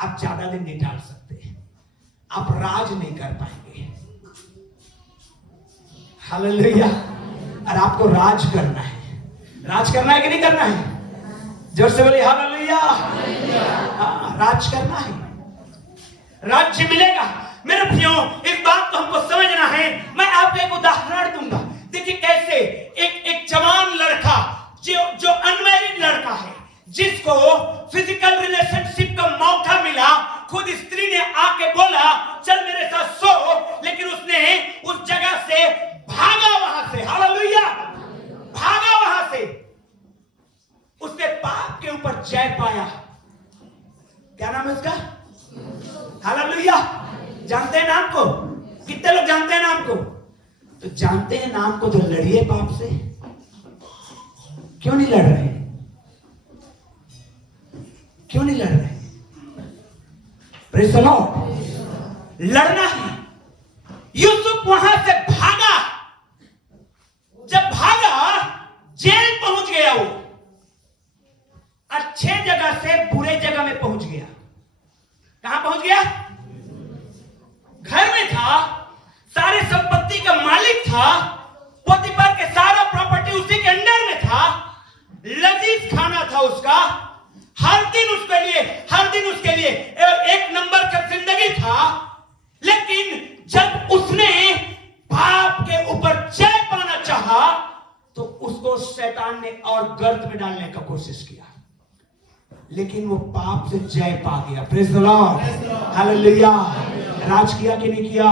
आप ज्यादा दिन नहीं टाल सकते, आप राज नहीं कर पाएंगे। हालेलुया। और आपको राज करना है। राज करना है कि नहीं करना है? जोर से बोलिए हालेलुया। हाँ, राज करना है, राज्य मिलेगा। मेरे प्रियो, इस बात को हमको समझना है। मैं आपको एक उदाहरण दूंगा। देखिए कैसे एक जवान लड़का जो अनमैरिड लड़का है, जिसको फिजिकल रिलेशनशिप का मौका मिला, खुद स्त्री ने आके बोला चल मेरे साथ सो, लेकिन उसने उस जगह से भागा वहां से। हालेलुया, भागा वहां से। उसने पाप के ऊपर जय पाया। क्या नाम है उसका? हालेलुया। जानते हैं नाम को? कितने लोग जानते हैं नाम को? तो जानते हैं नाम को तो लड़िए पाप से। क्यों नहीं लड़ रहे? क्यों नहीं लड़ रहे? Praise the Lord. लड़ना है। यूसुफ वहां से भागा। जब भागा, जेल पहुंच गया। वो अच्छे जगह से बुरे जगह में पहुंच गया। कहां पहुंच गया? घर में था, सारे संपत्ति का मालिक था, पोतीफर के सारा प्रॉपर्टी उसी के अंडर में था, लजीज खाना था उसका, हर दिन उसके लिए एक नंबर का जिंदगी था। लेकिन जब उसने पाप के ऊपर जय पाना चाहा, तो उसको शैतान ने और गर्द में डालने का कोशिश किया, लेकिन वो पाप से जय पा गया। Praise the Lord, hallelujah. राज किया कि नहीं किया?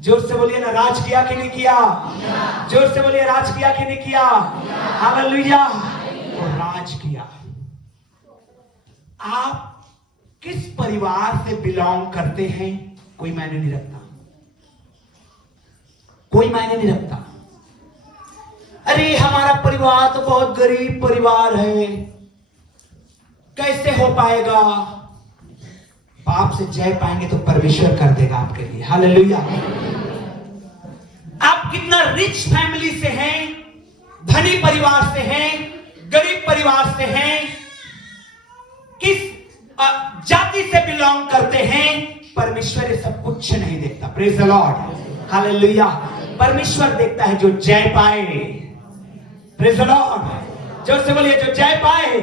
जोर से बोलिए ना, राज किया कि नहीं किया? जोर से बोलिए, राज किया कि नहीं किया? हालेलुया। वो राज किया। आप किस परिवार से बिलोंग करते हैं कोई मायने नहीं रखता। कोई मायने नहीं रखता। अरे हमारा परिवार तो बहुत गरीब परिवार है, कैसे हो पाएगा? पाप से जय पाएंगे तो परमेश्वर कर देगा आपके लिए। हालेलुया। आप कितना रिच फैमिली से हैं, धनी परिवार से हैं, गरीब परिवार से हैं, किस जाति से बिलोंग करते हैं, परमेश्वर ये सब कुछ नहीं देखता। Praise the Lord, hallelujah. परमेश्वर देखता है जो जय पाए। Praise the Lord. जोर से बोलिए, जो जय पाए।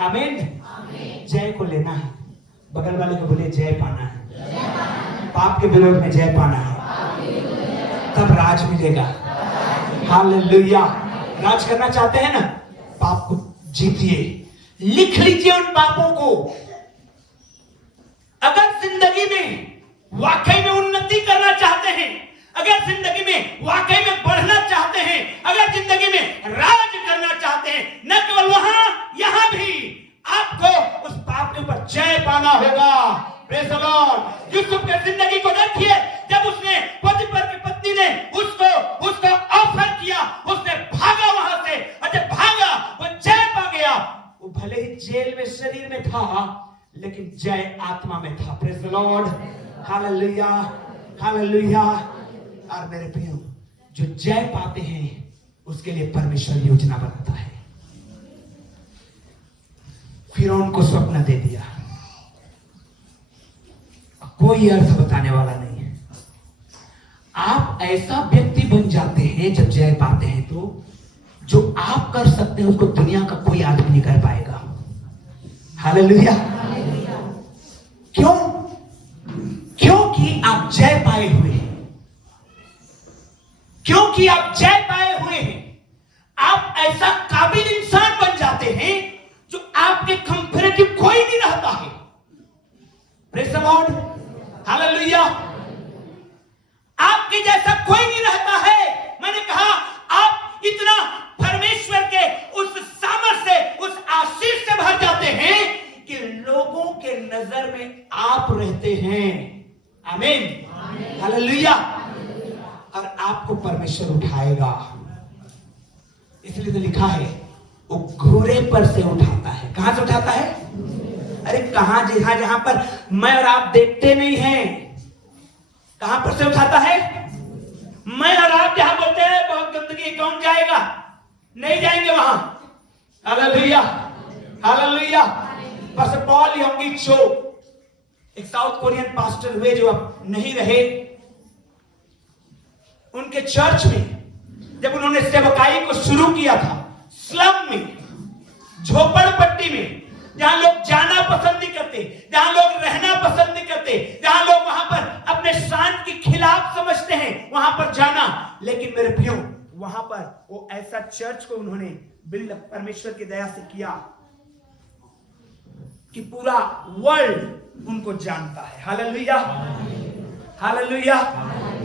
आमीन। जय को लेना है। बगल वाले को बोलिए, जय पाना है। पाप के विरोध में जय पाना है, तब राज मिलेगा। हालेलुया। राज करना चाहते हैं ना, पाप को जीतिए। लिख लीजिए उन पापों को। अगर जिंदगी में वाकई में उन्नति करना चाहते हैं, अगर जिंदगी में वाकई में बढ़ना चाहते हैं, अगर जिंदगी में राज करना चाहते हैं, न केवल वहां, यहां भी आपको उस पाप के ऊपर जय पाना होगा। Praise the Lord. यूसुफ की जिंदगी को देखिए, जब उसने पोतीफर की पत्नी ने उसको ऑफर किया, उसने भागा वहां से, और जब भागा वो जय पा गया। वो भले ही जेल में शरीर में था, लेकिन जय आत्मा में था। Praise the Lord, hallelujah, hallelujah. और मेरे प्रियो, जो जय पाते हैं उसके लिए परमेश्वर योजना बनाता है। फिरौन को स्वप्न दे दिया, कोई अर्थ बताने वाला नहीं है। आप ऐसा व्यक्ति बन जाते हैं जब जय पाते हैं, तो जो आप कर सकते हैं उसको दुनिया का कोई आदमी नहीं कर पाएगा। हालेलुया। क्यों? क्योंकि आप जय पाए हुए हैं। क्योंकि आप जय पाए हुए हैं, आप ऐसा काबिल इंसान बन जाते हैं जो आपके कंपैरेटिव कोई नहीं रहता है। Praise the Lord, hallelujah. आपके जैसा कोई नहीं रहता है। मैंने कहा, आप इतना परमेश्वर के उस सामर्थ से, उस आशीष से भर जाते हैं कि लोगों के नजर में आप रहते हैं। आमीन, हालेलुया। और आपको परमेश्वर उठाएगा। इसलिए तो लिखा है, वो घोड़े पर से उठाता है। कहां से उठाता है? अरे कहां, जहां पर मैं और आप देखते नहीं हैं, कहां पर से उठाता है? मैं और आप जहां बोलते हैं बहुत गंदगी, कौन जाएगा? नहीं जाएंगे वहां। Hallelujah, hallelujah. पास्टर पॉल योंगी चो, एक साउथ कोरियन पास्टर हुए जो अब नहीं रहे। उनके चर्च में जब उन्होंने सेवकाई को शुरू किया था, स्लम में, झोपड़पट्टी में, जहां लोग जाना पसंद नहीं करते, जहां लोग रहना पसंद नहीं करते, जहां लोग वहां पर अपने शान के खिलाफ समझते हैं, वहां पर जाना। लेकिन मेरे प्रियो, वहां पर वो ऐसा चर्च को उन्होंने बिल्डअप परमेश्वर की दया से किया कि पूरा वर्ल्ड उनको जानता है। Hallelujah, hallelujah.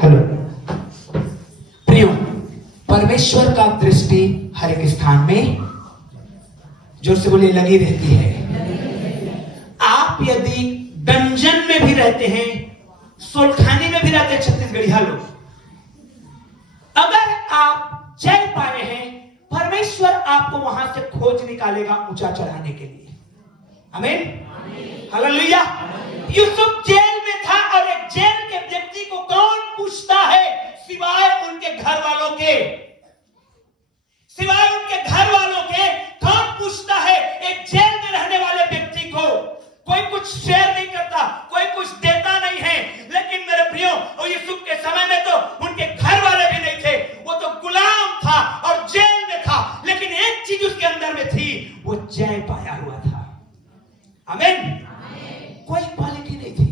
हेलो प्रियो, परमेश्वर का दृष्टि हर एक स्थान में, जोर से बोलिए, लगी रहती है। आप यदि डंजन में भी रहते हैं, सोलखानी में भी रहते हैं, छत्तीसगढ़िया लोग, अगर आप जय पाए हैं, परमेश्वर आपको वहां से खोज निकालेगा ऊंचा चढ़ाने के लिए। आमीन, हालेलुया। यूसुफ जेल में था और एक जेल के व्यक्ति को कौन पूछता है सिवाय उनके घर वालों के? सिवाय उनके घर वालों के कौन पूछता है एक जेल में रहने वाले व्यक्ति को? कोई कुछ शेयर नहीं करता, कोई कुछ देता नहीं है। लेकिन मेरे प्रियो, यूसुफ के समय में तो उनके घर वाले भी नहीं थे, वो तो गुलाम था और जेल में था, लेकिन एक चीज उसके अंदर में थी, वो जय पाया हुआ था। आमीन। कोई क्वालिटी नहीं थी,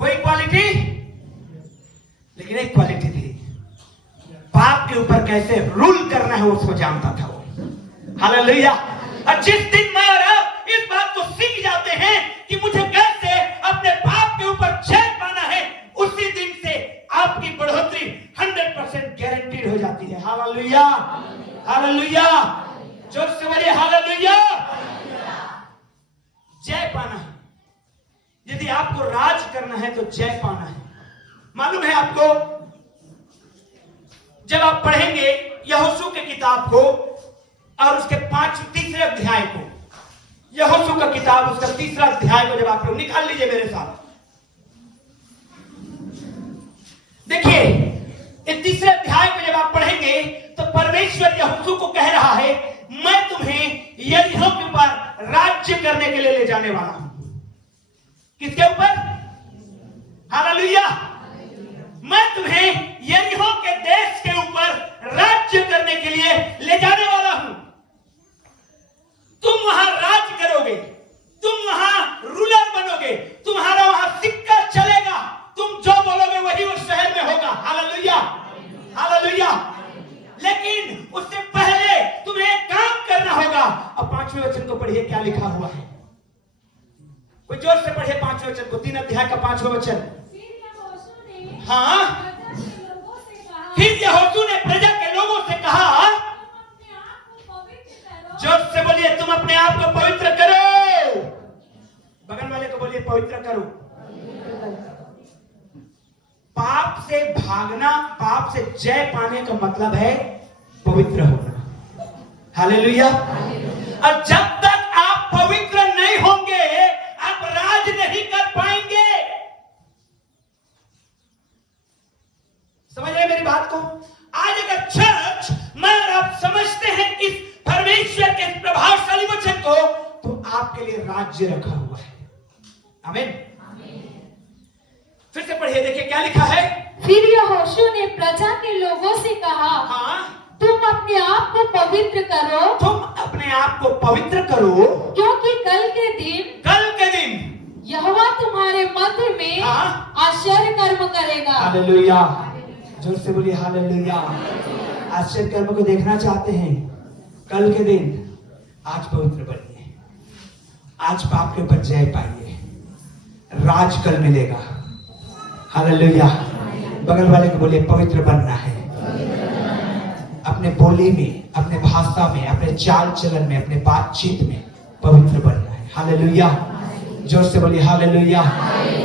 कोई क्वालिटी, लेकिन एक क्वालिटी थी, पाप के ऊपर कैसे रूल करना है वो उसको जानता था वो। हालेलुया। और जिस दिन मैं और आप इस बात को सीख जाते हैं कि मुझे कैसे अपने पाप के ऊपर जय पाना है, उसी दिन से आपकी बढ़ोतरी 100% गारंटीड हो जाती है। Hallelujah, hallelujah. जोर से बोलिए हालेलुया। जय पाना है, यदि आपको राज करना है तो जय पाना है। मालूम है आपको, जब आप पढ़ेंगे यहोशू की किताब को और उसके तीसरे अध्याय को, यहोशू का किताब उसका तीसरा अध्याय को जब आप लोग निकाल लीजिए मेरे साथ, देखिए इस तीसरे अध्याय को जब आप पढ़ेंगे तो परमेश्वर यहोशू को कह रहा है, मैं तुम्हें यरीहो के ऊपर राज्य करने के लिए ले जाने वाला हूं। किसके ऊपर? हालेलुया। मैं तुम्हें यरीहो के देश के ऊपर राज्य करने के लिए ले जाने वाला हूं। तुम वहां राज करोगे, तुम वहां रूलर बनोगे, तुम्हारा वहां सिक्का चलेगा, तुम जो बोलोगे वही उस शहर में होगा। Hallelujah, hallelujah. लेकिन उससे पहले तुम्हें एक काम करना होगा। अब 5वें वचन को पढ़िए, क्या लिखा हुआ है? कोई जोर से पढ़िए 5वें वचन को, 3 अध्याय का 5वां वचन। हाँ, फिर यहोशू ने प्रजा के लोगों से कहा, जोर से बोलिए, तुम अपने आप को पवित्र करो। बगल वाले को बोलिए, पवित्र करो। पाप से भागना, पाप से जय पाने का मतलब है पवित्र होना। हालेलुया। और जब तक आप पवित्र नहीं होंगे, आप राज नहीं कर पाएंगे। समझ रहे मेरी बात को? आज अगर चर्च में आप समझते हैं इस परमेश्वर के प्रभावशाली वचन को, तो आपके लिए राज्य रखा हुआ है। आमीन। फिर से पढ़िए, देखिए क्या लिखा है। फिर यहोशू ने प्रजा के लोगों से कहा, हाँ, तुम अपने आप को पवित्र करो, तुम अपने आप को पवित्र करो, क्योंकि कल के दिन यहोवा तुम्हारे मध्य में हाँ, आश्चर्य कर्म करेगा। हालेलुया। जोर से बोलिए हालेलुया। आश्चर्य कर्म को देखना चाहते हैं? कल के दिन आज पवित्र बनिए, आज पाप के ऊपर जय पाइए, राज कल मिलेगा। हालेलुया। बगल वाले को बोलिए, पवित्र बनना है। अपने बोली में, अपने भाषा में, अपने चाल चलन में, अपने बातचीत में पवित्र बनना है। हालेलुया। जोर से बोलिए हालेलुया।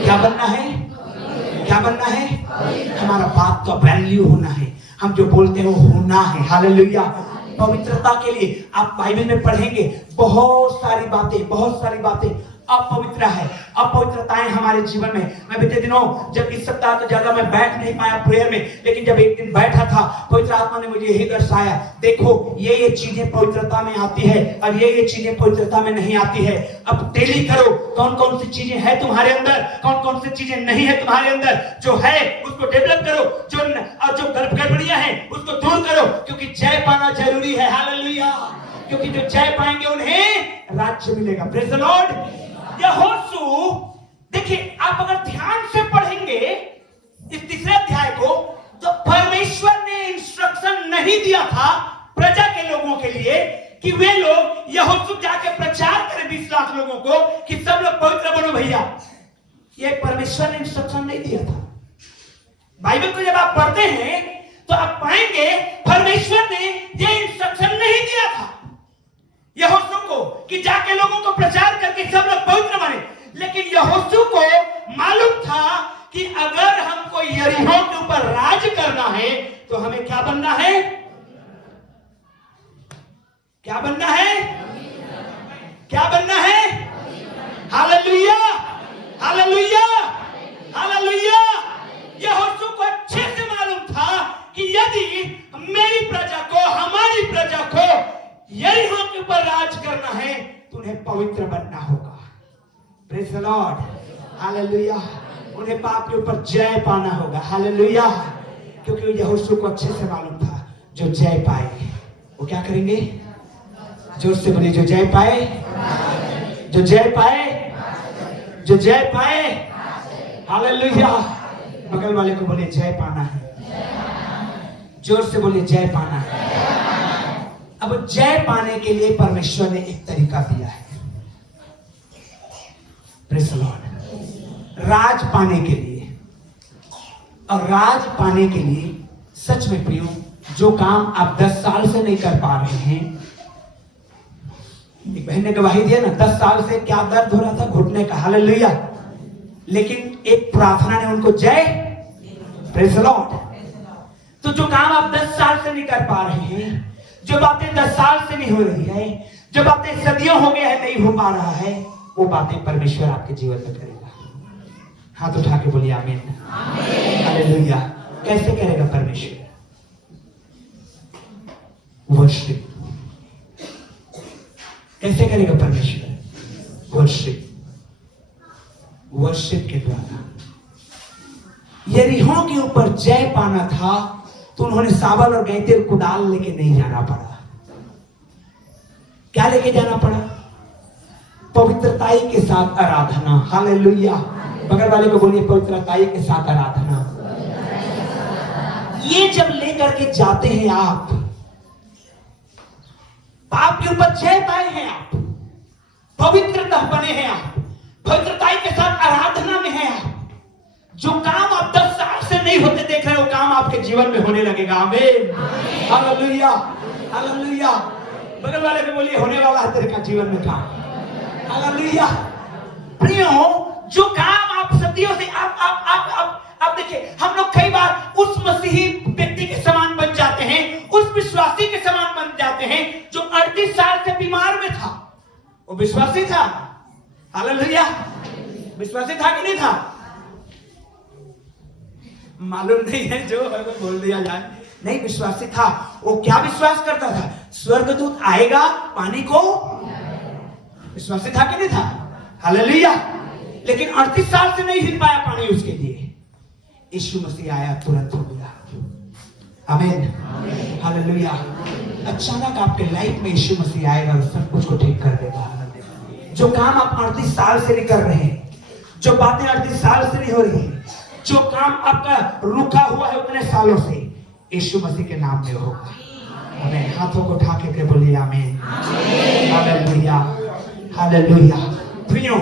क्या बनना है? क्या बनना है? हमारा बात का वैल्यू होना है, हम जो बोलते हैं वो होना है। हालेलुया। पवित्रता के लिए आप बाइबल में पढ़ेंगे बहुत सारी बातें अपवित्र है, अपवित्रताएं हमारे जीवन में। मैं बीते दिनों जब इस सप्ताह तो ज्यादा मैं बैठ नहीं पाया प्रेयर में, लेकिन जब एक दिन बैठा था, पवित्र आत्मा ने मुझे यही दर्शाया, देखो ये चीजें पवित्रता में आती है और ये चीजें पवित्रता में नहीं आती है। अब डेली करो, कौन कौन सी चीजें हैं तुम्हारे अंदर, कौन कौन सी चीजें नहीं है तुम्हारे अंदर, जो है उसको डेवलप करो, जो गड़बड़ियां हैं उसको दूर करो, क्योंकि जय पाना जरूरी है। हालेलुया। क्योंकि जो जय पाएंगे उन्हें राज्य मिलेगा। Praise the Lord. यहोशू, देखिए आप अगर ध्यान से पढ़ेंगे इस तीसरे अध्याय को, तो परमेश्वर ने इंस्ट्रक्शन नहीं दिया था, प्रजा के लोगों के लिए कि वे लोग यहोशू जाके प्रचार करें 20 लाख लोगों को कि सब लोग पवित्र बनो भैया। ये परमेश्वर ने इंस्ट्रक्शन नहीं दिया था। बाइबल को जब आप पढ़ते हैं तो आप पाएंगे परमेश्वर ने ये इंस्ट्रक्शन नहीं दिया था यहोशू को कि जाके लोगों को प्रचार करके सब लोग पवित्र बने। लेकिन यहोशू को मालूम था कि अगर हमको यरीहो के ऊपर राज करना है तो हमें क्या बनना है? क्या बनना है? क्या बनना है? Hallelujah, hallelujah, hallelujah. यहोशू को अच्छे से मालूम था कि यदि मेरी प्रजा को, हमारी प्रजा को यरीहो के ऊपर राज करना है तो उन्हें पवित्र बनना होगा। Praise the Lord, hallelujah. उन्हें पाप के ऊपर जय पाना होगा, हालेलुया। क्योंकि यहोशू को अच्छे से मालूम था जो जय पाए वो क्या करेंगे? जोर से बोलिए, जो जय पाए, जो जय पाए, जो जय पाए, हालेलुया। बगल वाले को बोलिए जय पाना है, जोर से बोलिए जय पाना है। अब जय पाने के लिए परमेश्वर ने एक तरीका दिया है, प्रेज़ द लॉर्ड। राज पाने के लिए, और राज पाने के लिए सच में प्रियो, जो काम आप 10 साल से नहीं कर पा रहे हैं, एक बहन ने गवाही दिया ना, 10 साल से क्या दर्द हो रहा था घुटने का, हालेलुया। लेकिन एक प्रार्थना ने उनको जय, प्रेज़ द लॉर्ड। तो जो काम आप 10 साल से नहीं कर पा रहे हैं, जो बातें 10 साल से नहीं हो रही है, जो बातें सदियों हो गया है नहीं हो पा रहा है, वो बातें परमेश्वर आपके जीवन में करेगा। हाथ उठा के बोलिए आमीन, हालेलुया। कैसे करेगा परमेश्वर? वर्शिप। कैसे करेगा परमेश्वर? वर्शिप, वर्शिप के द्वारा। यरीहो के ऊपर जय पाना था तो उन्होंने साबल और गैंती और कुदाल लेके नहीं जाना पड़ा। क्या लेके जाना पड़ा? पवित्रताई के साथ आराधना, हालेलुया। बगल वाले को बोलिए पवित्रताई के साथ आराधना। ये जब लेकर के जाते हैं आप, पाप के ऊपर जय पाए हैं आप, पवित्रता बने हैं आप, पवित्रताई के साथ आराधना में हैं आप। जो काम आप 10 साल से नहीं होते देख रहे हो, वो काम आपके जीवन में होने लगेगा। आमीन, हालेलुया, हालेलुया। बगल वाले को बोलिए होने वाला है तेरे का जीवन में काम, हालेलुया। प्रियो, जो काम आप सदियों से आप देखिए, हम लोग कई बार उस मसीही व्यक्ति के समान बन जाते हैं, उस विश्वासी के समान बन जाते हैं जो 38 साल से बीमार में था। वो विश्वासी था, हालेलुया। विश्वासी था कि नहीं था? मालूम नहीं है, जो बोल दिया जाए, नहीं विश्वासी था। वो क्या विश्वास करता था? स्वर्गदूत आएगा पानी को, विश्वासी था कि नहीं था? हालेलुया। लेकिन 38 साल से नहीं हिल पाया पानी उसके लिए। यीशु मसीह आया, तुरंत हो गया। आमीन, हालेलुया। अचानक आपके लाइफ में यीशु मसीह आएगा और सब कुछ को ठीक कर देगा। जो काम आप 38 साल से नहीं कर रहे हैं, जो बातें 38 साल से नहीं हो रही हैं, जो काम आपका रुका हुआ है उतने सालों से, यीशु मसीह के नाम में होगा। हमें हाथों को उठा के बोलिए आमीन, हालेलुया, हालेलुया। प्रियो,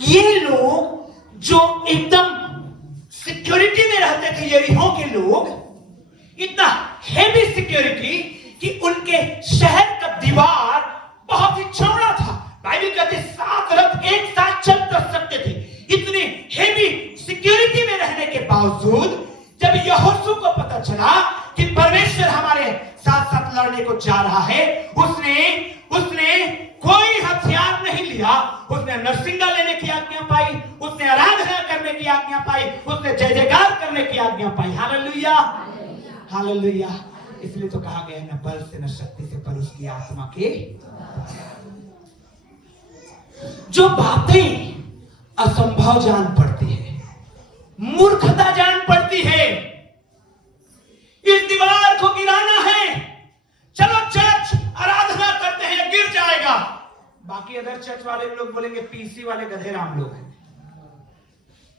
ये लोग जो एकदम सिक्योरिटी में रहते थे, यरीहो के लोग, इतना हेवी सिक्योरिटी कि उनके शहर का दीवार बहुत ही चौड़ा था। बाइबल कहते 7 रथ एक साथ चल सकते थे। इतनी हेवी सिक्योरिटी में रहने के बावजूद जब यहोशू को पता चला कि परमेश्वर हमारे साथ साथ लड़ने को जा रहा है, उसने कोई हथियार नहीं लिया। उसने नरसिंगा लेने की आज्ञा पाई, उसने आराधना करने की आज्ञा पाई, उसने जय जयकार करने की आज्ञा पाई। Hallelujah, hallelujah. इसलिए तो कहा गया न बल से न शक्ति से, पर उसकी आत्मा के। जो बातें असंभव जान पड़ती है, मूर्खता जान पड़ती है, इस दीवार को गिराना है, चलो चर्च आराधना करते हैं, गिर जाएगा। बाकी अदर चर्च वाले लोग बोलेंगे पीसी वाले गधे राम लोग हैं।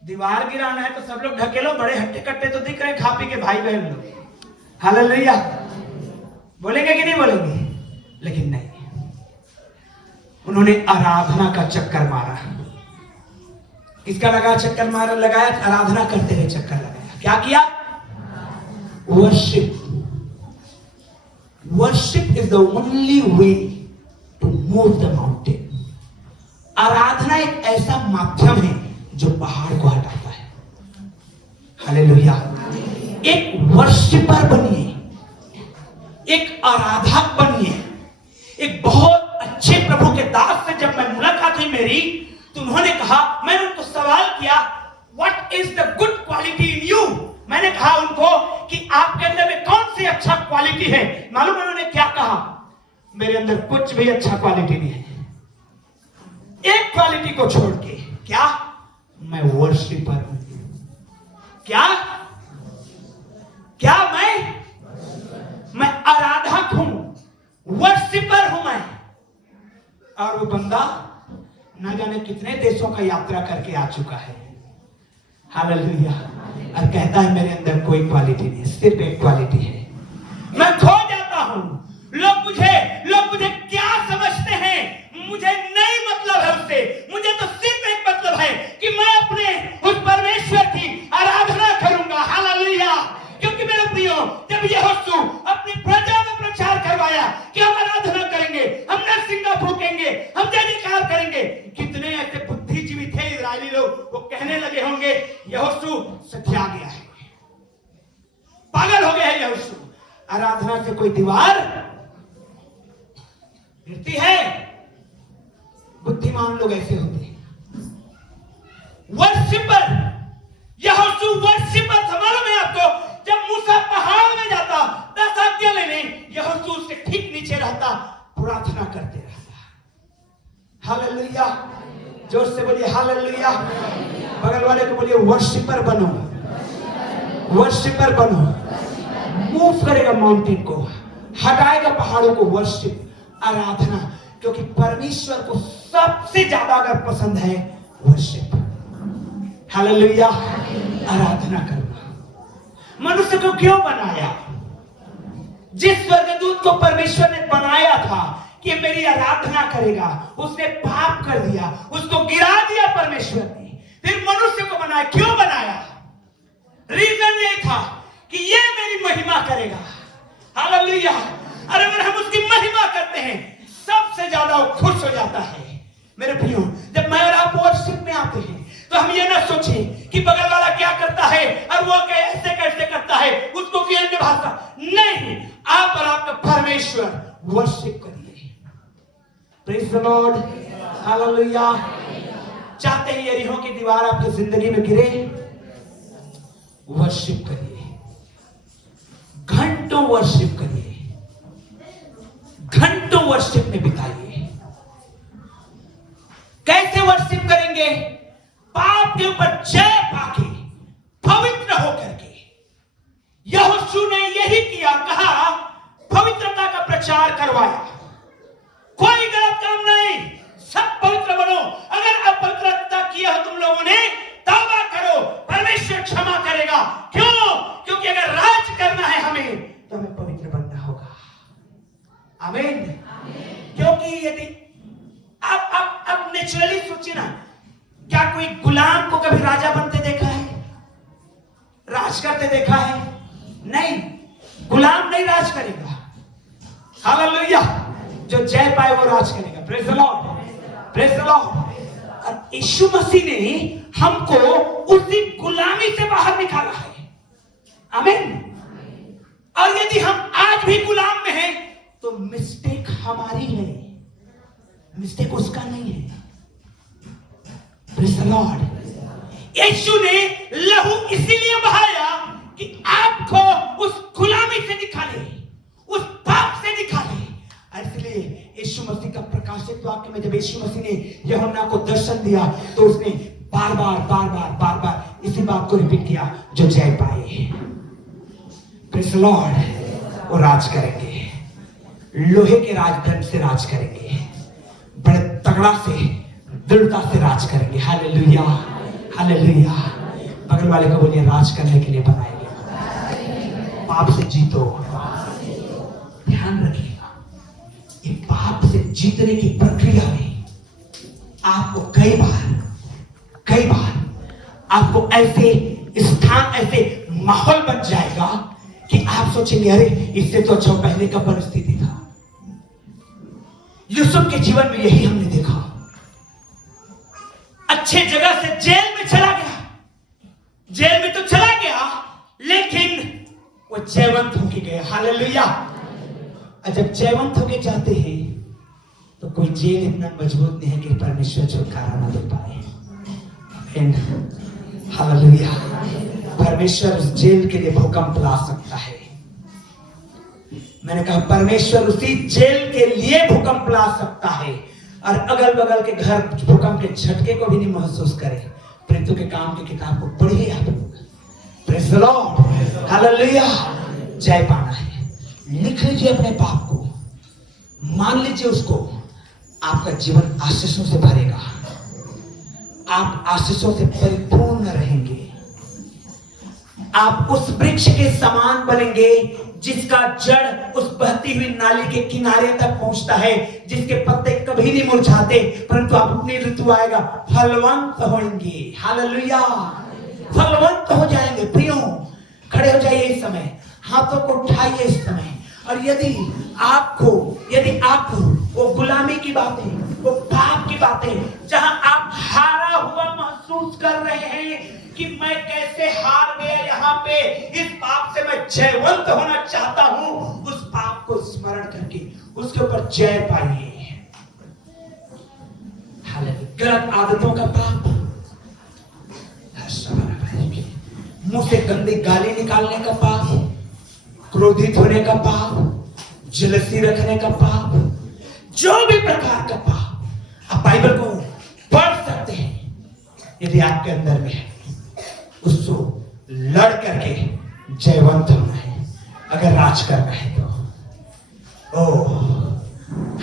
दीवार गिराना है तो सब लोग ढकेलो, बड़े हट्टे कट्टे तो दिख रहे हैं खा पी के भाई बहन लोग। हालेलुया, बोलेंगे कि नहीं बोलेंगे? लेकिन नहीं, उन्होंने आराधना का चक्कर मारा। किसका लगा चक्कर मारा? लगाया आराधना करते हुए चक्कर लगाया। क्या किया? Worship. Worship is the only way to move the mountain. आराधना एक ऐसा माध्यम है जो पहाड़ को हटाता है। हालेलुया। एक वर्शिपर बनिए, एक आराधक बनिए। एक बहुत अच्छे प्रभु के दास से जब मैं मुलाकात हुई मेरी, तो उन्होंने कहा, मैंने उनको सवाल किया, what is the good quality in you? मैंने कहा उनको कि आपके अंदर में कौन सी अच्छा क्वालिटी है? मालूम उन्होंने क्या कहा? मेरे अंदर कुछ भी अच्छा क्वालिटी नहीं है, एक क्वालिटी को छोड़ के। क्या? मैं वर्शिपर हूं। क्या? क्या? मैं आराधक हूं, वर्शिपर हूं मैं। और वो बंदा न जाने कितने देशों का यात्रा करके आ चुका है। हालेलुया। और कहता है मेरे अंदर कोई क्वालिटी नहीं, सिर्फ एक क्वालिटी है, मैं खो जाता हूं। लोग मुझे क्या समझते हैं? मुझे नहीं मतलब है उससे। मुझे तो सिर्फ एक मतलब है कि मैं अपने उस परमेश्वर की आराधना करूंगा। हालेलुया। क्योंकि मेरे प्रियो, जब यहोशू अपनी प्रजा में प्रचार करवाया कि हम आराधना करेंगे, हम नरसिंगा फूकेंगे, हम जय जयकार करेंगे, कितने ऐसे बुद्धिजीवी थे इजरायली लोग, वो कहने लगे होंगे यहोशू सठिया गया है, पागल हो गया है यहोशू, आराधना से कोई दीवार गिरती है। बुद्धिमान लोग ऐसे होते हैं। वर्शिपर, यहोशू वर्शिपर था। मालूम है आपको, जब मूसा पहाड़ में जाता 10 आज्ञा लेने, यहोशू उसके ठीक नीचे रहता, प्रार्थना करते रहता। हालेलुया। जोर से बोलिए हालेलुया। बगल वाले को बोलिए वर्शिपर बनो, वर्शिपर बनो। मूव करेगा माउंटेन को, हटाएगा पहाड़ों को। वर्शिप, आराधना। क्योंकि परमेश्वर को सबसे ज्यादा अगर पसंद है वर्शिप। हालेलुया। आराधना करना। मनुष्य को क्यों बनाया? जिस स्वर्गदूत को परमेश्वर ने बनाया था कि मेरी आराधना करेगा, उसने पाप कर दिया, उसको गिरा दिया परमेश्वर ने। फिर मनुष्य को बनाया। क्यों बनाया? रीजन ये था कि ये मेरी महिमा करेगा। हालेलुया। अरे अगर हम उसकी महिमा करते हैं, सबसे ज्यादा वो खुश हो जाता है। मेरे प्रियो, जब मैं और आप वर्शिप में आते हैं, तो हम ये ना सोचें कि बगल वाला क्या करता है और वो कैसे कैसे करता है, उसको कोई अन्य भाषा नहीं। आप और आपका परमेश्वर वर्शिप करिए। Praise the Lord. हालेलुया। चाहते हैं यरीहो की दीवार आपकी जिंदगी में गिरे? वर्शिप करिए, घंटों वर्शिप करिए, घंटों वर्शिप में बिताइए। कैसे वर्शिप करेंगे? पाप के ऊपर जय पाके, पवित्र होकर के। यहोशू ने यही किया, कहा पवित्रता का प्रचार करवाया। कोई गलत काम नहीं, सब पवित्र बनो। अगर अपवित्रता किया हो तुम लोगों ने, तौबा करो, परमेश्वर क्षमा करेगा। क्यों? क्योंकि अगर राज करना है हमें, तो हमें पवित्र बनना होगा। आमीन। क्योंकि यदि आप नेचुरली सोचिए ना, क्या कोई गुलाम को कभी राजा बनते देखा है? राज करते देखा है? नहीं, गुलाम नहीं राज करेगा। हालेलुया। जो जय पाए वो राज करेगा। Praise the Lord, praise the Lord. और यीशु मसीह ने हमको उसी गुलामी से बाहर निकाला है। आमीन। और यदि हम आज भी गुलाम में हैं, तो मिस्टेक हमारी है, मिस्टेक उसका नहीं है। Praise the Lord. यीशु ने लहू इसीलिए बहाया कि आपको उस गुलामी से निकाले, उस पाप से निकाले। इसलिए यीशु मसीह का प्रकाशित वाक्य में जब यीशु मसीह ने यूहन्ना को दर्शन दिया, तो उसने बार बार इसी बात को रिपीट किया, जो जय पाए, प्रेज़ द लॉर्ड, वो राज करेंगे। लोहे के राजदंड से राज करेंगे, बड़े तगड़ा से, दृढ़ता से राज करेंगे। Hallelujah, hallelujah. बगल वाले को बोलिए, राज करने के लिए बनाए गए। पाप से जीतो। ध्यान ध्यान रखिएगा, ये पाप से जीतने की प्रक्रिया में आपको कई बार आपको ऐसे स्थान, ऐसे माहौल बन जाएगा कि आप सोचेंगे अरे इससे तो अच्छा पहले का परिस्थिति था। यूसुफ के जीवन में यही हमने देखा। अच्छे जगह से जेल में चला गया, जेल में तो चला गया लेकिन वो जयवंत होके गया। हालेलुया। जब जयवंत होके जाते हैं तो कोई जेल इतना मजबूत नहीं है कि परमेश्वर छुटकारा ना दे पाए। हालेलुया। परमेश्वर उस जेल के लिए भूकंप ला सकता है। मैंने कहा परमेश्वर उसी जेल के लिए भूकंप ला सकता है और अगल बगल के घर भूकंप के झटके को भी नहीं महसूस करे। प्रेरितों के काम की किताब को पढ़िए आप लोग। Praise the Lord. हालेलुया। जय पाना है, लिख लीजिए अपने पाप को, मान लीजिए उसको, आपका जीवन आशीषों से भरेगा, आप आशीषों से परिपूर्ण रहेंगे, आप उस वृक्ष के समान बनेंगे जिसका जड़ उस बहती हुई नाली के किनारे तक पहुंचता है, जिसके पत्ते कभी नहीं मुरझाते, परंतु आप अपनी ऋतु आएगा फलवंत होंगे। हालेलुया। फलवंत हो जाएंगे। प्रियो, खड़े हो जाइए इस समय, हाथों को उठाइए इस समय, और यदि आपको वो गुलामी की बातें, वो पाप की बातें, जहां आप हारा हुआ महसूस कर रहे हैं कि मैं कैसे हार गया यहाँ पे, इस पाप से मैं जयवंत होना चाहता हूं, उस पाप को स्मरण करके उसके ऊपर जय पाइए। गलत आदतों का पाप, मुंह से गंदी गाली निकालने का पाप, क्रोधित होने का पाप, जलसी रखने का पाप, जो भी प्रकार का पाप, आप बाइबल को पढ़ सकते हैं। यदि आपके अंदर में है, उसको लड़ करके जयवंत होना है। अगर राज करना है तो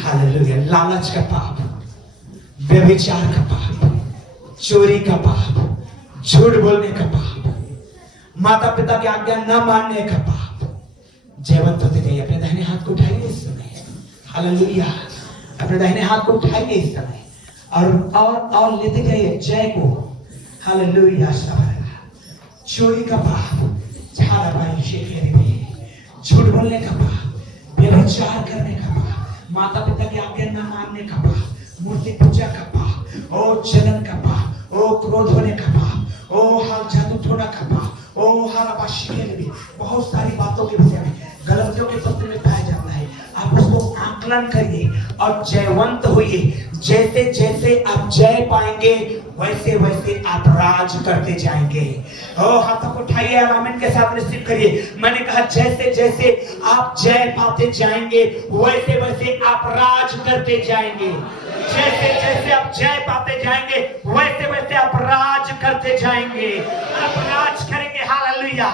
हालेलुया। लालच का पाप, व्यभिचार का पाप, चोरी का पाप, झूठ बोलने का पाप, माता पिता की आज्ञा न मानने का पाप, जयवंत होते जाइए। अपने दाहिने हाथ को उठाइए इस समय। हालेलुया। अपने दाहिने हाथ को उठाइए इस समय और लेते जाइए जय को। हालेलुया। चोरी का पाप, झूठ बोलने का पाप, व्यभिचार करने का पाप, माता पिता की आज्ञा न मानने का पाप, मूर्ति पूजा का पाप, और जलन का पाप, ओ क्रोध होने का पाप, ओ हाल जादू टोना का पाप, ओ हाराबाशी के लिए बहुत सारी बातों के विषय में, गलतियों के पत्र में पाया जाता है। आप उसको आकलन करिए और जयवंत होइए। जैसे जैसे आप जय पाएंगे वैसे वैसे आप राज करते जाएंगे। हाथों को उठाइए, आमीन के साथ रिसीव करिए। मैंने कहा जैसे जैसे आप जय पाते जाएंगे वैसे वैसे आप राज करते जाएंगे। जैसे जैसे आप जय पाते जाएंगे वैसे वैसे आप राज करते जाएंगे। आप राज करेंगे। हालेलुया।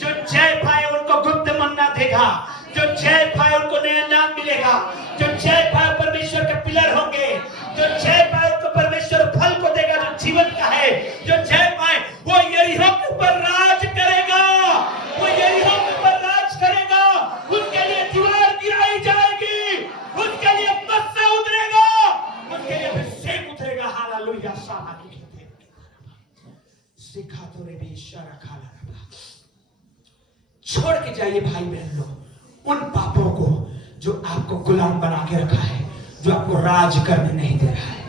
जो जय पाए उनको गुप्त मन्ना देगा, जो जय पाए उनको नया नाम मिलेगा, जो जय पाए परमेश्वर के पिलर होंगे, जो जय पाए उनको परमेश्वर फल को देगा जो जीवन का है। जो जय पाए वो यरीहो के ऊपर राज करेगा, वो यरीहो के ऊपर राज करेगा। उसके लिए दीवार गिराई जाएगी, उसके लिए बस्सा उतरेगा, उसके लिए अभिषेक उतरेगा। हालेलुया। छोड़ के जाइए भाई बहन लोग उन पापों को जो आपको गुलाम बना के रखा है, जो आपको राज करने नहीं दे रहा है।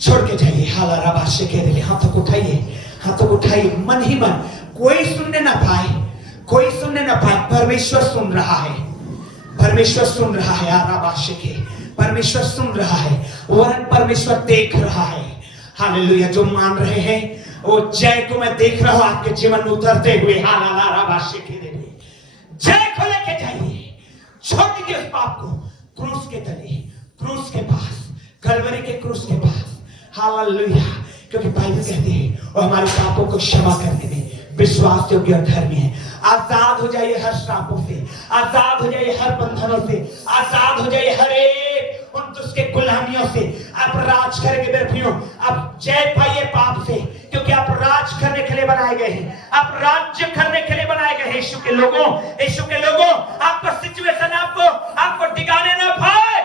छोड़ के जाइए। हालाराबाशे के लिए हाथों को उठाइए, हाथों को उठाइए। मन ही मन, कोई सुनने ना पाए, कोई सुनने ना पाए। परमेश्वर सुन रहा है, परमेश्वर सुन रहा है। आराबाशे के परमेश्वर सुन रहा है, वरन परमेश्वर देख रहा है। हालेलुया। जो मान रहे हैं वो जय को मैं देख रहा हूं आपके जीवन में उतरते हुए। जय को लेके जाइए। छोड़ दीजिए उस पाप को क्रूस के तले, क्रूस के पास, कलवरी के क्रूस के पास। हालेलुया। क्योंकि बाइबल कहती है वो हमारे पापों को क्षमा करने में विश्वास योग्य और धर्मी है। आजाद हो जाइए हर श्रापों से, आजाद हो जाइए हर बंधनों से, आजाद हो जाइए हर एक उन दुष्ट गुलामियों से। आप राज करेंगे मेरे प्रियो। आप जय पाइए पाप से, क्योंकि आप राज करने के लिए बनाए गए हैं, आप राज्य करने के लिए बनाए गए हैं। यीशु के लोगों, यीशु के लोगों, आपका सिचुएशन आपको आपको टिकाने ना पाए,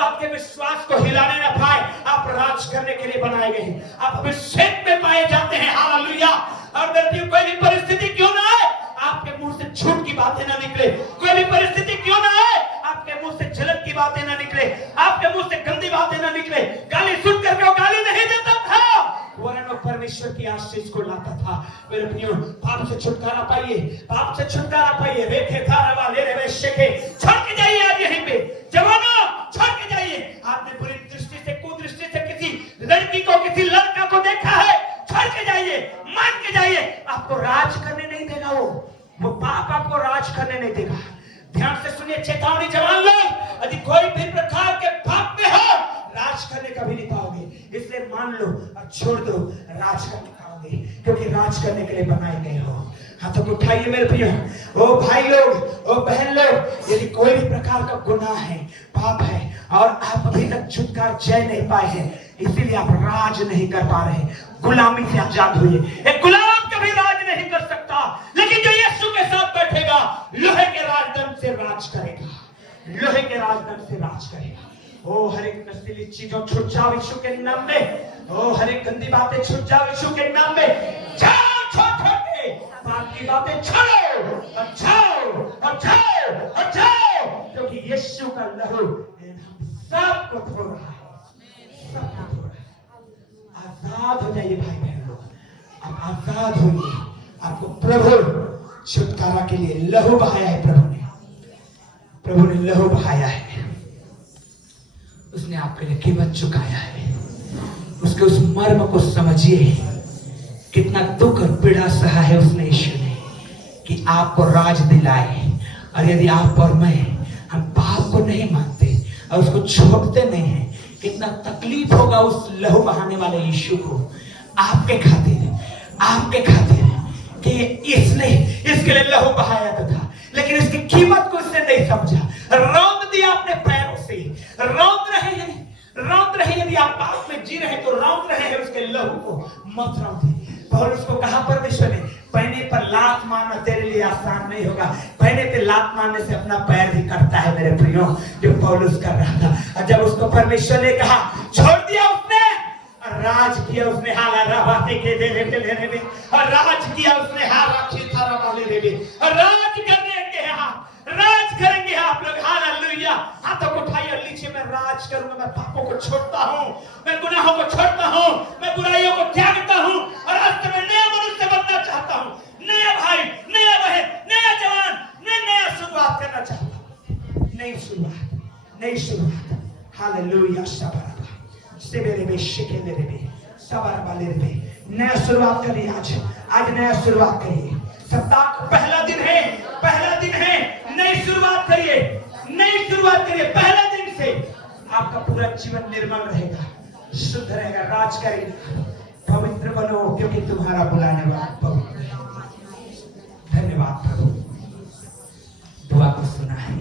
आपके विश्वास को हिलाने ना पाए। आप राज करने के लिए बनाए गए हैं। आप अभिषेक में पाए जाते हैं। हालेलुया। और कोई भी परिस्थिति क्यों ना आए, आपके मुंह से झूठ की बातें ना निकले। कोई भी परिस्थिति क्यों ना आए, आपके मुंह से झलक की बातें ना निकले, आपके मुंह से गंदी बातें ना निकले। गाली सुन करके वो गाली नहीं देता था, वरन वो परमेश्वर की आशीष को लाता था। मेरे प्रियो, पाप से छुटकारा पाइए, पाप से छुटकारा पाइए। रेखे धारा वाले रे शेखे, छोड़ के जाइए आज यहीं पे। जवानों, छोड़ के जाइए। आपने बुरी दृष्टि से, कुदृष्टि से किसी लड़की को, किसी लड़का को देखा है, छोड़ के जाइए, मान के जाइए। आपको राज करने नहीं देगा वो पाप आपको राज करने नहीं देगा। ध्यान से सुनिए, चेतावनी जवान लोग, यदि कोई भी प्रकार के पाप में हो, राज करने कभी नहीं पाओगे। इसलिए मान लो और छोड़ दो, राज करने पाओगे, क्योंकि राज करने के लिए बनाए गए हो। हाथों को उठाइए मेरे प्रियो। ओ भाई लोग, ओ बहन लोग, यदि कोई भी प्रकार का गुनाह है, पाप है, और आप अभी तक छुटकारा जय नहीं पाए हैं, इसीलिए आप राज नहीं कर पा रहे, गुलामी से आजाद हुए। एक गुलाम कभी राज नहीं कर सकता, लेकिन जो यीशु के साथ बैठेगा, लोहे के राजदंड से राज करेगा, लोहे के राजदंड से राज करेगा। ओ हर एक नस्ली चीजों छूट जाओ यीशु के नाम में। ओ हर एक गंदी बातें छूट जाओ यीशु के नाम में। जाओ, छोड़ के पाप की बातें छोड़ो और जाओ और जाओ और जाओ, क्योंकि यीशु का लहू सबको धो रहा है, सबको धो रहा है। आजाद हो जाइए भाई बहन लोग, आप आजाद होइए। आपको प्रभु छुटकारा के लिए लहू बहाया है। प्रभु ने लहू बहाया है। उसने आपके लिए कीमत चुकाया है। उसके उस मर्म को समझिए, कितना दुख और पीड़ा सहा है उसने, यीशु ने, कि आपको राज दिलाए। और यदि आप और मैं, हम पाप को नहीं मानते और उसको छोड़ते नहीं हैं, कितना तकलीफ होगा उस लहू बहाने वाले यीशु को आपके खातिर कि इसने इसके लिए लहू बहाया था, लेकिन इसकी कीमत को इसने नहीं समझा। रौंद दिया अपने पैरों से। रौंद रहे यदि आप पाप में जी रहे तो रौंद रहे हैं उसके लहू को, मत रौंदिए। पौलुस को कहा परमेश्वर ने, पहने पर लात मारना तेरे लिए आसान नहीं होगा। पहने पे लात मारने से अपना पैर भी कटता है मेरे प्रियो, जो पौलुस कर रहा था। और जब उसको परमेश्वर ने कहा, छोड़ दिया उसने, राज किया उसने। हाला रावाते के दे में, और राज किया उसने। हाला खीथारा वाले रे, और राज करने के यहाँ राज करेंगे आप लोग। हालेलुया। हाथों को उठाइए और लीजिए, मैं राज करूंगा। मैं पापों को छोड़ता हूँ, मैं गुनाहों को छोड़ता हूँ, मैं बुराइयों को त्यागता हूँ, और आज मैं नया मनुष्य बनना चाहता हूँ। नया भाई, नया बहन, नया जवान, नया शुरुआत करना चाहता हूँ। नई शुरुआत। हालेलुया। नया शुरुआत करिए। आज नया शुरुआत करिए। सप्ताह का पहला दिन है। नई शुरुआत करिए। पहले दिन से आपका पूरा जीवन निर्मल रहेगा, शुद्ध रहेगा, राज करेगा। पवित्र बनो, क्योंकि तुम्हारा बुलाने वाला पवित्र है। धन्यवाद प्रभु, दुआ को सुना है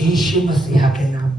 यीशु मसीहा के नाम।